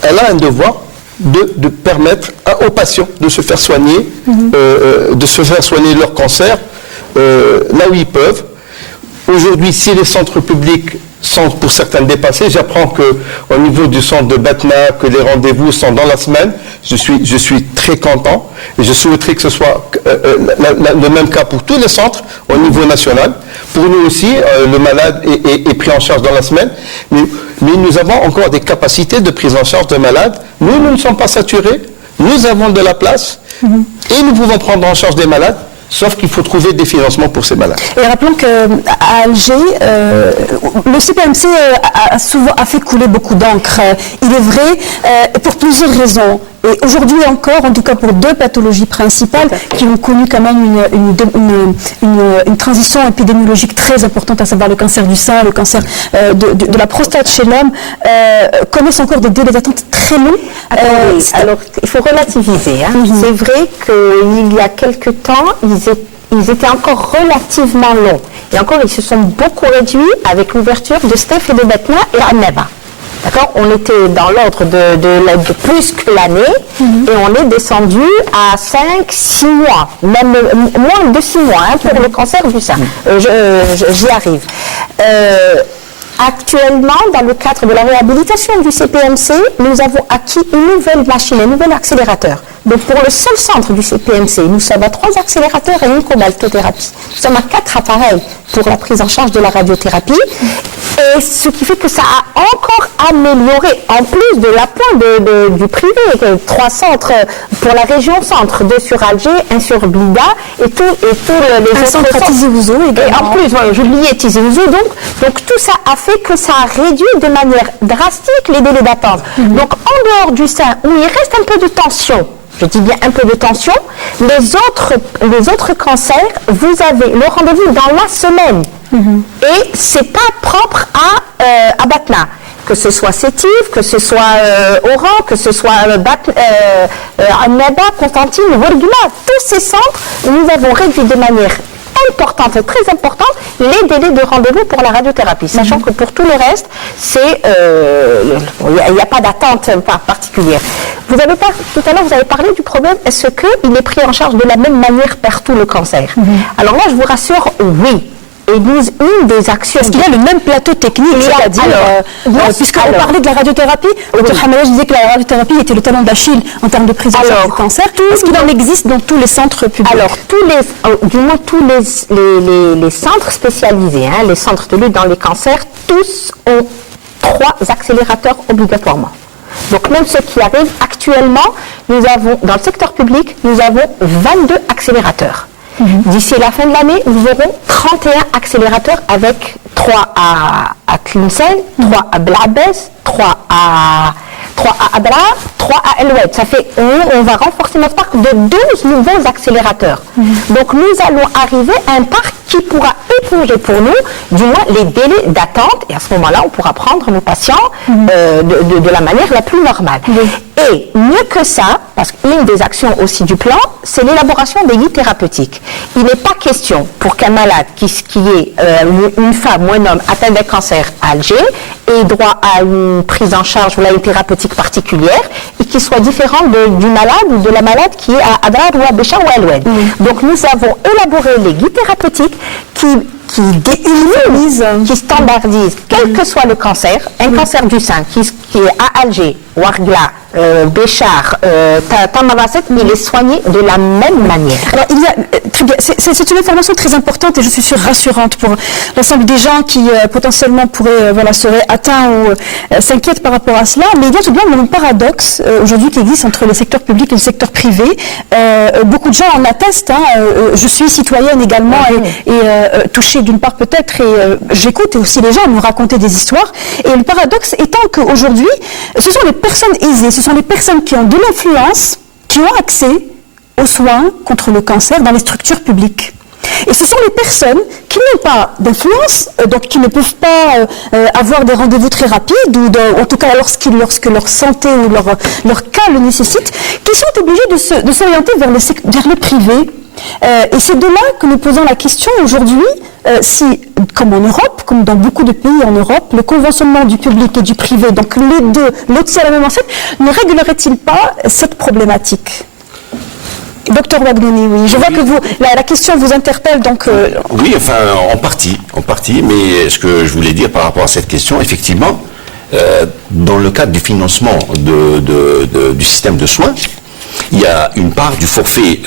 Elle a un devoir de permettre aux patients de se faire soigner, de se faire soigner leur cancer là où ils peuvent. Aujourd'hui, si les centres publics sont pour certains dépassés, j'apprends qu'au niveau du centre de Batna, que les rendez-vous sont dans la semaine. Je suis très content et je souhaiterais que ce soit le même cas pour tous les centres au niveau national. Pour nous aussi, le malade est pris en charge dans la semaine, mais nous avons encore des capacités de prise en charge de malades. Nous ne sommes pas saturés, nous avons de la place et nous pouvons prendre en charge des malades. Sauf qu'il faut trouver des financements pour ces malades. Et rappelons qu'à Alger, le CPMC a fait couler beaucoup d'encre. Il est vrai, pour plusieurs raisons. Et aujourd'hui encore, en tout cas pour 2 pathologies principales qui ont connu quand même une transition épidémiologique très importante, à savoir le cancer du sein, le cancer de la prostate chez l'homme, connaissent encore des délais d'attente très longs. Alors, il faut relativiser. C'est vrai qu'il y a quelque temps, ils étaient encore relativement longs. Et encore, ils se sont beaucoup réduits avec l'ouverture de Steph et de Batna et Annaba. D'accord ? On était dans l'ordre de plus que l'année et on est descendu à 5-6 mois, même moins de 6 mois pour le cancer du sein. J'y arrive. Actuellement, dans le cadre de la réhabilitation du CPMC, nous avons acquis une nouvelle machine, un nouvel accélérateur. Donc pour le seul centre du CPMC, nous sommes à 3 accélérateurs et une cobaltothérapie. Nous sommes à 4 appareils pour la prise en charge de la radiothérapie. Et ce qui fait que ça a encore amélioré, en plus de l'apport du privé, 3 centres pour la région centre, 2 sur Alger, 1 sur Blida, et tous les autres centres à Tizi Ouzou également. Et en plus, j'oubliais Tizi Ouzou, donc tout ça a fait que ça a réduit de manière drastique les délais d'attente. Donc en dehors du sein, où il reste un peu de tension, je dis bien un peu de tension, les autres cancers, vous avez le rendez-vous dans la semaine. Et c'est pas propre à Batna. Que ce soit Sétif, que ce soit Oran, que ce soit Annaba, Constantine, Wurgla, tous ces centres, nous avons réduit de manière importante, très importante, les délais de rendez-vous pour la radiothérapie, sachant que pour tout le reste, il n'y a pas d'attente particulière. Tout à l'heure, vous avez parlé du problème, est-ce qu'il est pris en charge de la même manière partout le cancer? Alors là, je vous rassure, oui. Et une des actions... Est-ce qu'il y a le même plateau technique, c'est-à-dire, puisqu'on parlait de la radiothérapie, le Dr Hamadaj disait que la radiothérapie était le talon d'Achille en termes de prise en charge du cancer. Est-ce qu'il en existe dans tous les centres publics? Alors, tous les centres spécialisés, les centres de lutte dans les cancers, tous ont 3 accélérateurs obligatoirement. Donc même ceux qui arrivent actuellement, nous avons, dans le secteur public, nous avons 22 accélérateurs. D'ici la fin de l'année, nous aurons 31 accélérateurs avec 3 à Tlemcen, 3 à Blabès, 3 à Adra, 3 à El Oued. Ça fait, on va renforcer notre parc de 12 nouveaux accélérateurs. Donc nous allons arriver à un parc qui pourra éponger pour nous, du moins, les délais d'attente. Et à ce moment-là, on pourra prendre nos patients de la manière la plus normale. Et mieux que ça, parce qu'une des actions aussi du plan, c'est l'élaboration des guides thérapeutiques. Il n'est pas question pour qu'un malade qui est une femme ou un homme atteint d'un cancer à Alger ait droit à une prise en charge ou à une thérapeutique particulière et qui soit différente du malade ou de la malade qui est à Adrar ou à Béchar ou à El Oued. Donc nous avons élaboré les guides thérapeutiques qui déhumanisent, qui standardisent, quel que soit le cancer, un cancer du sein qui est à Alger, Ouargla, Béchar, Tamaracet, il est soigné de la même manière. Alors, très bien, c'est une information très importante et je suis sûre rassurante pour l'ensemble des gens qui potentiellement pourraient, seraient atteints ou s'inquiètent par rapport à cela. Mais il y a tout de même un paradoxe aujourd'hui qui existe entre le secteur public et le secteur privé. Beaucoup de gens en attestent. Je suis citoyenne également et touchée d'une part peut-être et j'écoute aussi les gens nous raconter des histoires. Et le paradoxe étant qu'aujourd'hui, ce sont les personnes aisées, ce sont les personnes qui ont de l'influence, qui ont accès aux soins contre le cancer dans les structures publiques. Et ce sont les personnes qui n'ont pas d'influence, donc qui ne peuvent pas avoir des rendez-vous très rapides, ou en tout cas lorsque leur santé ou leur cas le nécessite, qui sont obligés de s'orienter vers le privé. Et c'est de là que nous posons la question aujourd'hui, si, comme en Europe, comme dans beaucoup de pays en Europe, le conventionnement du public et du privé, donc les deux, l'autre c'est la même assiette, ne réglerait-il pas cette problématique ? Docteur Ouagnouni, oui. Je vois que la question vous interpelle, donc... Oui, enfin, en partie, mais ce que je voulais dire par rapport à cette question, effectivement, dans le cadre du financement du système de soins, il y a une part du forfait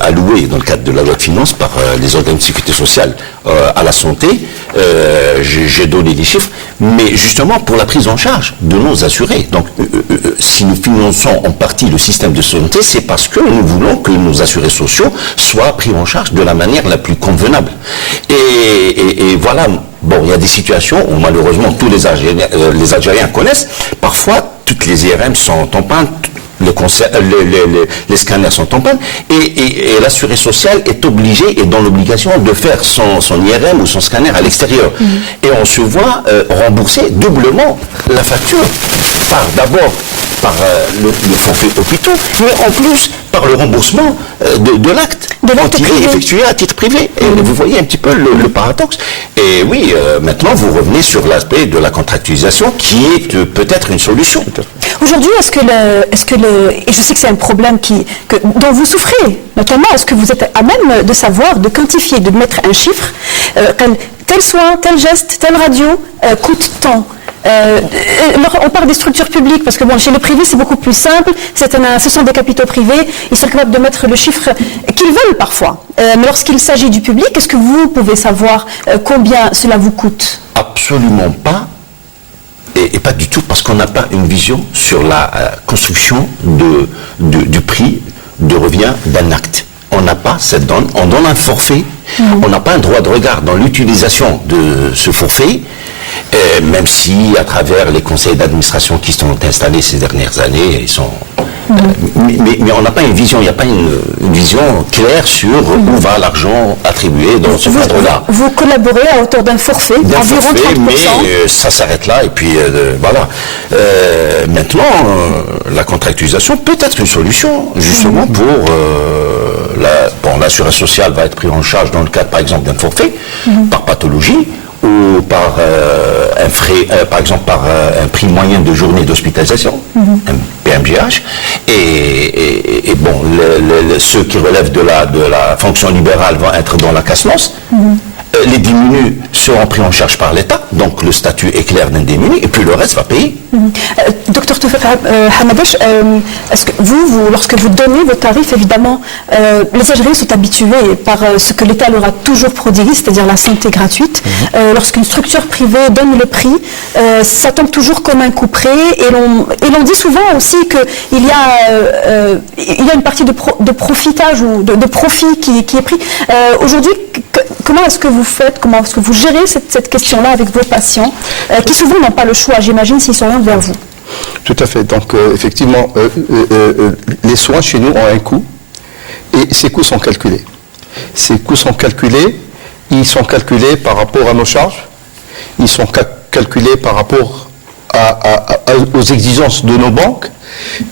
alloué dans le cadre de la loi de finances par les organes de sécurité sociale à la santé. J'ai donné des chiffres, mais justement pour la prise en charge de nos assurés. Donc, si nous finançons en partie le système de santé, c'est parce que nous voulons que nos assurés sociaux soient pris en charge de la manière la plus convenable. Et voilà, bon, il y a des situations où malheureusement tous les Algériens connaissent. Parfois, toutes les IRM sont en panne. Les scanners sont en panne et l'assuré social est obligé et dans l'obligation de faire son IRM ou son scanner à l'extérieur. Et on se voit rembourser doublement la facture d'abord par le forfait hôpitaux, mais en plus par le remboursement de l'acte quand il est effectué à titre privé. Et vous voyez un petit peu le paradoxe. Et oui, maintenant vous revenez sur l'aspect de la contractualisation qui est peut-être une solution. Aujourd'hui, et je sais que c'est un problème dont vous souffrez, notamment, est-ce que vous êtes à même de savoir, de quantifier, de mettre un chiffre, tel soin, tel geste, telle radio coûte tant? On parle des structures publiques, parce que bon, chez les privés c'est beaucoup plus simple, ce sont des capitaux privés, ils sont capables de mettre le chiffre qu'ils veulent parfois. Mais lorsqu'il s'agit du public, est-ce que vous pouvez savoir combien cela vous coûte? Absolument pas. Et pas du tout, parce qu'on n'a pas une vision sur la construction du prix de revient d'un acte. On n'a pas cette donne, on donne un forfait, on n'a pas un droit de regard dans l'utilisation de ce forfait, même si à travers les conseils d'administration qui sont installés ces dernières années, ils sont... Mais on n'a pas une vision, il n'y a pas une vision claire sur où va l'argent attribué dans ce cadre-là. Vous collaborez à hauteur d'un forfait, environ 30%. Mais ça s'arrête là, et puis voilà. Maintenant, la contractualisation peut être une solution, justement pour... l'assurance sociale va être prise en charge dans le cadre, par exemple, d'un forfait, par pathologie, ou par un frais, par exemple par un prix moyen de journée d'hospitalisation, un PMGH, et bon, ceux qui relèvent de la fonction libérale vont être dans la casse-noce. Les démunis seront pris en charge par l'État, donc le statut est clair d'un démuni, et puis le reste va payer. Docteur Toufek Hamadesh, est-ce que vous, lorsque vous donnez vos tarifs, évidemment, les Algériens sont habitués par ce que l'État leur a toujours prodigué, c'est-à-dire la santé gratuite. Lorsqu'une structure privée donne le prix, ça tombe toujours comme un coup près, et l'on dit souvent aussi qu'il y a une partie de profitage ou de profit qui est pris. Aujourd'hui, comment est-ce que vous faites, comment est-ce que vous gérez cette question-là avec vos patients, qui souvent n'ont pas le choix, j'imagine, s'ils s'orientent vers vous? Tout à fait. Donc, effectivement, les soins chez nous ont un coût, et ces coûts sont calculés. Ces coûts sont calculés, ils sont calculés par rapport à nos charges, ils sont calculés par rapport aux exigences de nos banques,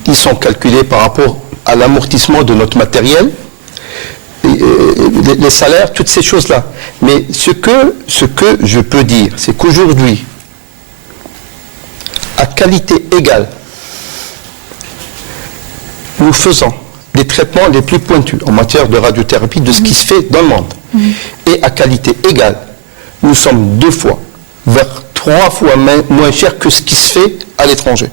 ils sont calculés par rapport à l'amortissement de notre matériel, les salaires, toutes ces choses-là. Mais ce que je peux dire, c'est qu'aujourd'hui, à qualité égale, nous faisons les traitements les plus pointus en matière de radiothérapie de ce qui se fait dans le monde. Et à qualité égale, nous sommes 2 fois, voire 3 fois moins chers que ce qui se fait à l'étranger.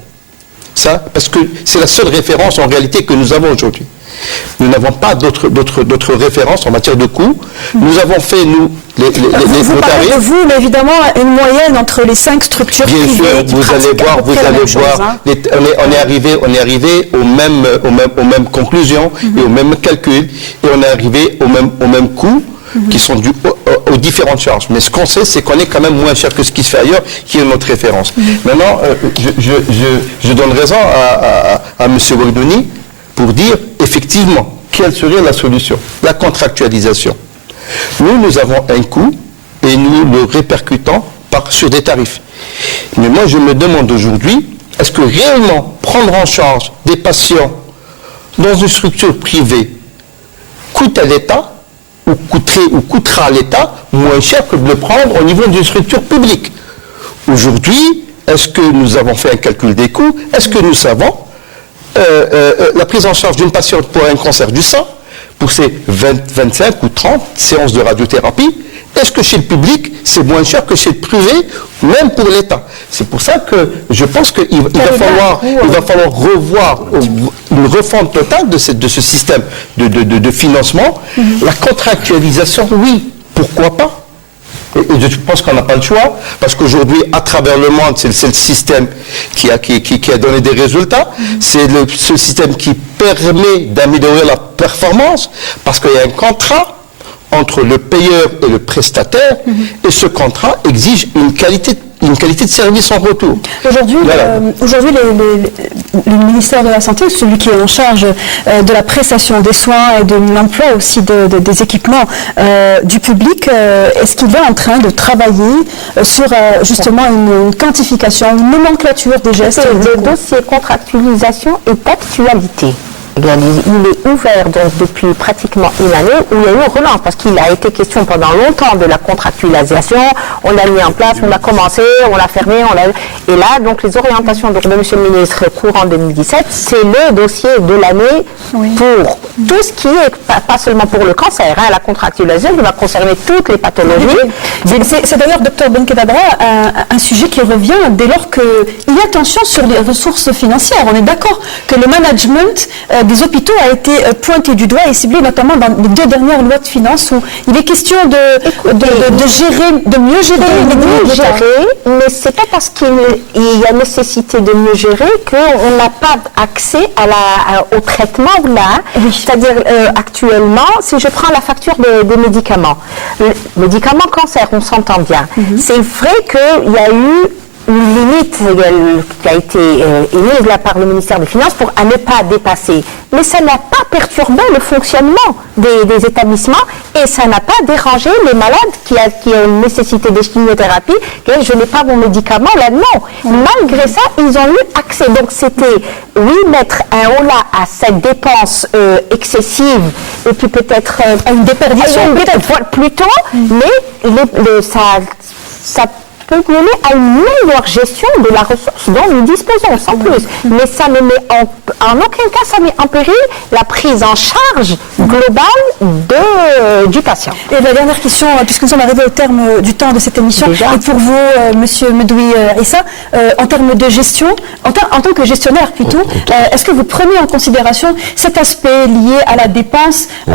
Ça, parce que c'est la seule référence en réalité que nous avons aujourd'hui. Nous n'avons pas d'autres références en matière de coûts. Nous avons fait, nous, vous parlez de vous, mais évidemment, une moyenne entre les 5 structures bien privées. Sûr, vous allez voir, on est arrivé aux mêmes conclusions et aux mêmes calculs, et on est arrivé aux mêmes coûts qui sont dus aux différentes charges. Mais ce qu'on sait, c'est qu'on est quand même moins cher que ce qui se fait ailleurs, qui est notre référence. Maintenant, je donne raison à M. Ouaidouni pour dire, effectivement, quelle serait la solution? La contractualisation. Nous avons un coût et nous le répercutons sur des tarifs. Mais moi, je me demande aujourd'hui, est-ce que réellement prendre en charge des patients dans une structure privée coûte à l'État ou coûtera à l'État moins cher que de le prendre au niveau d'une structure publique? Aujourd'hui, est-ce que nous avons fait un calcul des coûts? Est-ce que nous savons la prise en charge d'une patiente pour un cancer du sein, pour ses 25 ou 30 séances de radiothérapie, est-ce que chez le public, c'est moins cher que chez le privé, même pour l'État? C'est pour ça que je pense qu'il va falloir revoir une refonte totale de ce système de financement. La contractualisation, oui, pourquoi pas? Et je pense qu'on n'a pas le choix, parce qu'aujourd'hui, à travers le monde, c'est le système qui a donné des résultats. C'est ce système qui permet d'améliorer la performance, parce qu'il y a un contrat entre le payeur et le prestataire, et ce contrat exige une qualité de service en retour. Aujourd'hui, le ministère de la Santé, celui qui est en charge de la prestation des soins et de l'emploi aussi des équipements du public, est-ce qu'il est en train de travailler sur justement une quantification, une nomenclature des gestes? Le dossier contractualisation est d'actualité. Il est ouvert donc depuis pratiquement une année où il y a eu une relance parce qu'il a été question pendant longtemps de la contractualisation. On l'a mis en place, on l'a commencé, on l'a fermé, et là donc les orientations donc, de M. le ministre courant 2017, c'est le dossier de l'année pour tout ce qui est, pas seulement pour le cancer, la contractualisation qui va concerner toutes les pathologies. C'est d'ailleurs, Dr Benkhedadra, un sujet qui revient dès lors qu'il y a tension sur les ressources financières. On est d'accord que le management des hôpitaux a été pointé du doigt et ciblé notamment dans les 2 dernières lois de finances où il est question de mieux gérer, mais c'est pas parce qu'il y a nécessité de mieux gérer qu'on n'a pas accès au traitement là. C'est-à-dire actuellement, si je prends la facture des médicaments, médicaments cancer, on s'entend bien. C'est vrai qu'il y a eu une limite qui a été émise là par le ministère des Finances pour ne pas dépasser. Mais ça n'a pas perturbé le fonctionnement des établissements et ça n'a pas dérangé les malades qui ont une nécessité de chimiothérapie. Je n'ai pas mon médicament là, non. Malgré ça, ils ont eu accès. Donc c'était, oui, mettre un holà à cette dépense excessive et puis peut-être une déperdition plutôt, mais ça peut mener à une meilleure gestion de la ressource dont nous disposons, sans plus. Mais ça ne met en aucun cas, ça met en péril la prise en charge globale du patient. Et la dernière question, puisque nous sommes arrivés au terme du temps de cette émission, et pour vous, Monsieur Medoui Issa, en termes de gestion, en tant que gestionnaire plutôt, est-ce que vous prenez en considération cet aspect lié à la dépense et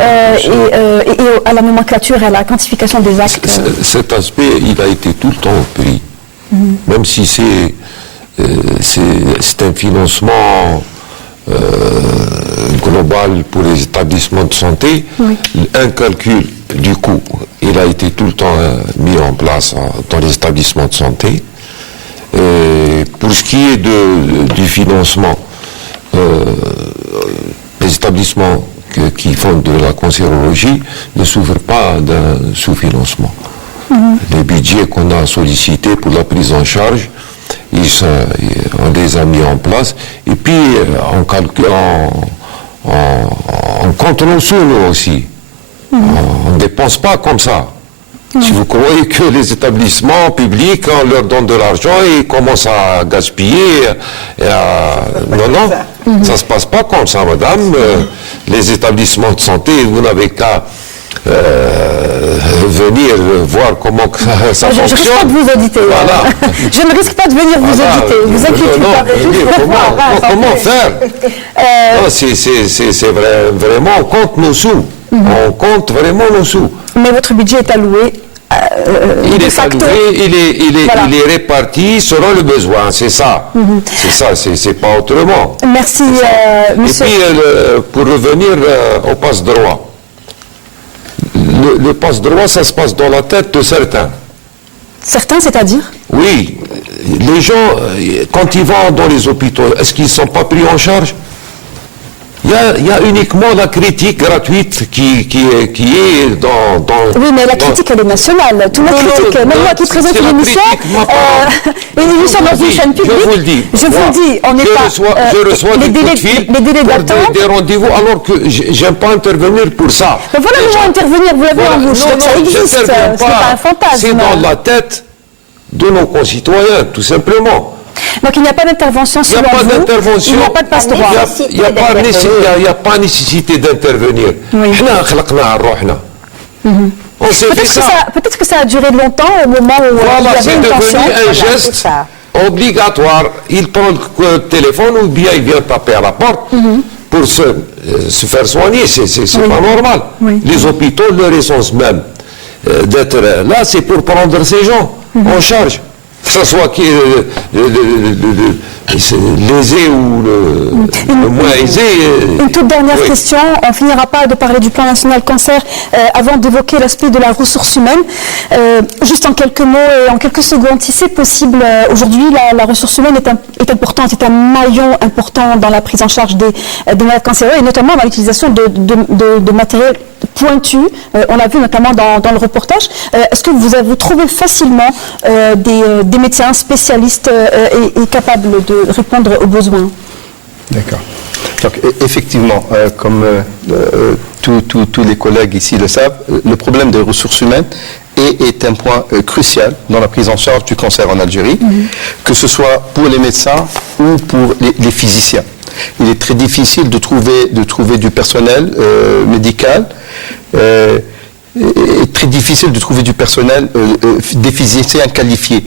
à la nomenclature et à la quantification des actes? Cet aspect, il a été tout le temps au prix. Même si c'est un financement global pour les établissements de santé, un calcul du coût, il a été tout le temps mis en place dans les établissements de santé. Et pour ce qui est du financement, les établissements qui font de la cancérologie ne souffrent pas d'un sous-financement. Les budgets qu'on a sollicités pour la prise en charge, on les a mis en place. Et puis, on compte nos sous, nous aussi. On ne dépense pas comme ça. Si vous croyez que les établissements publics, on leur donne de l'argent et ils commencent à gaspiller, non, ça ne se passe pas comme ça, madame. Les établissements de santé, vous n'avez qu'à venir voir comment ça Je fonctionne. risque pas de vous auditer. Voilà. Je ne risque pas de venir vous auditer. Vous inquiétez pas. Comment faire Non, c'est vraiment, on compte nos sous. On compte vraiment nos sous. Mais votre budget est alloué. Il est alloué, il est réparti selon le besoin, c'est ça. C'est ça, c'est pas autrement. Merci, monsieur. Et puis, pour revenir au passe-droit. Le passe-droit, ça se passe dans la tête de certains. Certains, c'est-à-dire? Oui, les gens, quand ils vont dans les hôpitaux, est-ce qu'ils ne sont pas pris en charge? Il y a uniquement la critique gratuite qui est dans... Oui, mais la critique, elle est nationale. Tout le monde critique. Même moi qui présente une émission dans une chaîne publique, je vous le dis, on n'est pas... Je reçois des coups de fil les délais pour d'attente. des rendez-vous, alors que j'aime pas intervenir pour ça. Mais voilà, nous allons intervenir, vous l'avez en bouche. Donc ça existe, ce n'est pas un fantasme. C'est dans la tête de nos concitoyens, tout simplement. Donc il n'y a pas d'intervention selon vous. Il n'y a pas d'intervention. Il n'y a pas de passe-droit. Il n'y a pas nécessité d'intervenir. On s'est fait ça. Peut-être que ça a duré longtemps au moment où il y avait une tension. C'est devenu un geste obligatoire. Il prend le téléphone ou bien il vient taper à la porte pour se faire soigner. C'est pas normal. Les hôpitaux, leur essence même d'être là, c'est pour prendre ces gens en charge. Que ce soit lésé ou le moins aisé. Une toute dernière question, on ne finira pas de parler du plan national cancer avant d'évoquer l'aspect de la ressource humaine. Juste en quelques mots et en quelques secondes, si c'est possible, aujourd'hui la ressource humaine est importante, c'est un maillon important dans la prise en charge des malades cancéreux et notamment dans l'utilisation de matériel pointu. On l'a vu notamment dans le reportage. Est-ce que vous trouvez facilement des médecins spécialistes et capables de répondre aux besoins? D'accord. Donc, effectivement, comme tous les collègues ici le savent, le problème des ressources humaines est un point crucial dans la prise en charge du cancer en Algérie, que ce soit pour les médecins ou pour les physiciens. Il est très difficile de trouver du personnel médical. Est très difficile de trouver du personnel, des physiciens qualifiés.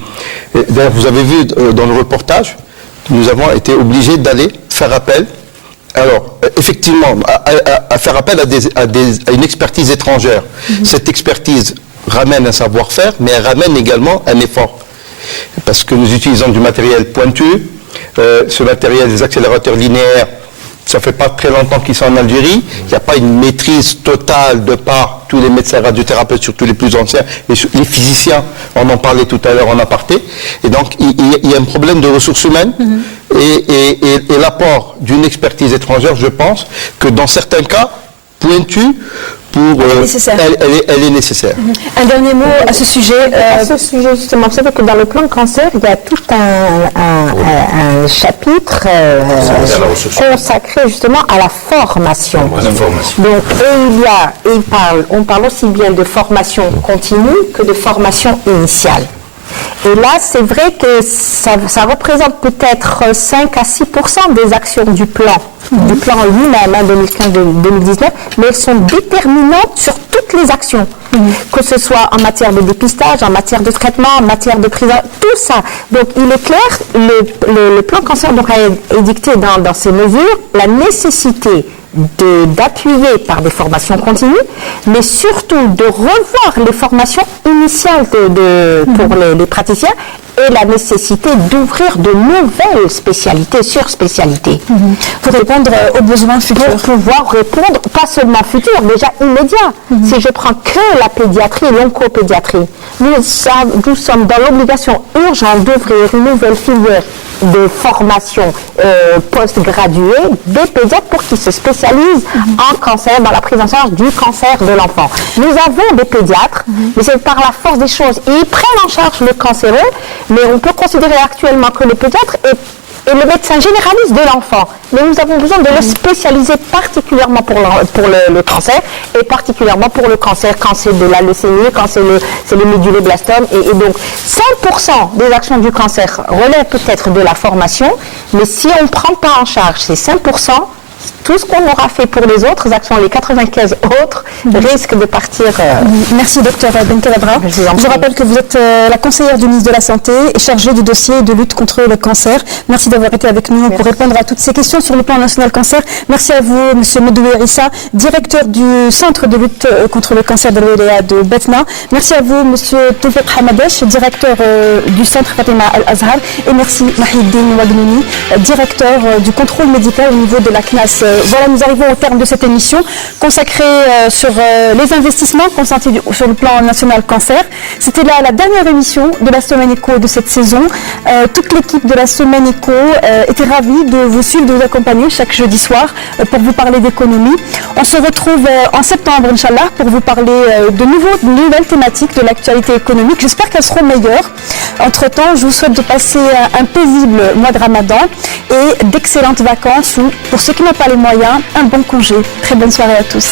D'ailleurs, vous avez vu dans le reportage, nous avons été obligés d'aller faire appel, alors effectivement, à faire appel à une expertise étrangère. Cette expertise ramène un savoir-faire, mais elle ramène également un effort. Parce que nous utilisons du matériel pointu, ce matériel, des accélérateurs linéaires, ça ne fait pas très longtemps qu'ils sont en Algérie. Il n'y a pas une maîtrise totale de par tous les médecins radiothérapeutes, surtout les plus anciens, et les physiciens, on en parlait tout à l'heure en aparté. Et donc, il y a un problème de ressources humaines et l'apport d'une expertise étrangère, je pense, que dans certains cas, pointue, elle est nécessaire. Un dernier mot à ce sujet. À ce sujet, justement, vous savez que dans le plan cancer, il y a tout un chapitre consacré justement à la formation. Donc, on parle aussi bien de formation continue que de formation initiale. Et là, c'est vrai que ça représente peut-être 5 à 6% des actions du plan lui-même, 2015-2019, mais elles sont déterminantes sur toutes les actions, que ce soit en matière de dépistage, en matière de traitement, en matière de prise, tout ça. Donc, il est clair, le plan cancer devra édicter dans ces mesures la nécessité d'appuyer par des formations continues, mais surtout de revoir les formations initiales pour les praticiens et la nécessité d'ouvrir de nouvelles spécialités sur spécialités. Pour répondre aux besoins futurs. Pour pouvoir répondre, pas seulement futurs, déjà immédiats. Si je prends que la pédiatrie, l'oncopédiatrie, nous sommes dans l'obligation urgente d'ouvrir une nouvelle filière de formation post-graduée des pédiatres pour qu'ils se spécialisent en cancer, dans la prise en charge du cancer de l'enfant. Nous avons des pédiatres, mais c'est par la force des choses. Ils prennent en charge le cancéreux, mais on peut considérer actuellement que le pédiatre est le médecin généraliste de l'enfant. Mais nous avons besoin de le spécialiser particulièrement pour le cancer et particulièrement pour le cancer quand c'est de la leucémie, quand c'est le méduloblastome. Et donc 5% des actions du cancer relèvent peut-être de la formation, mais si on ne prend pas en charge ces 5%, tout ce qu'on aura fait pour les autres actions, les 95 autres, risquent de partir. Merci, docteur Benkelabra. Je rappelle que vous êtes la conseillère du ministre de la Santé et chargée du dossier de lutte contre le cancer. Merci d'avoir été avec nous pour répondre à toutes ces questions sur le plan national cancer. Merci à vous, monsieur Medoui Rissa, directeur du Centre de lutte contre le cancer de l'Ouléa de Betna. Merci à vous, monsieur Toufiq Hamadesh, directeur du Centre Fatima Al-Azhar. Et merci, Mahiddin Wagnouni, directeur du contrôle médical au niveau de la CNAS. Voilà, nous arrivons au terme de cette émission consacrée sur les investissements consentis sur le plan national cancer. C'était là la dernière émission de la Semaine Éco de cette saison. Toute l'équipe de la Semaine Éco était ravie de vous suivre, de vous accompagner chaque jeudi soir pour vous parler d'économie. On se retrouve en septembre, Inch'Allah, pour vous parler de nouvelles thématiques de l'actualité économique. J'espère qu'elles seront meilleures. Entre-temps, je vous souhaite de passer un paisible mois de Ramadan et d'excellentes vacances ou, pour ceux qui n'ont pas les moyens, un bon congé. Très bonne soirée à tous.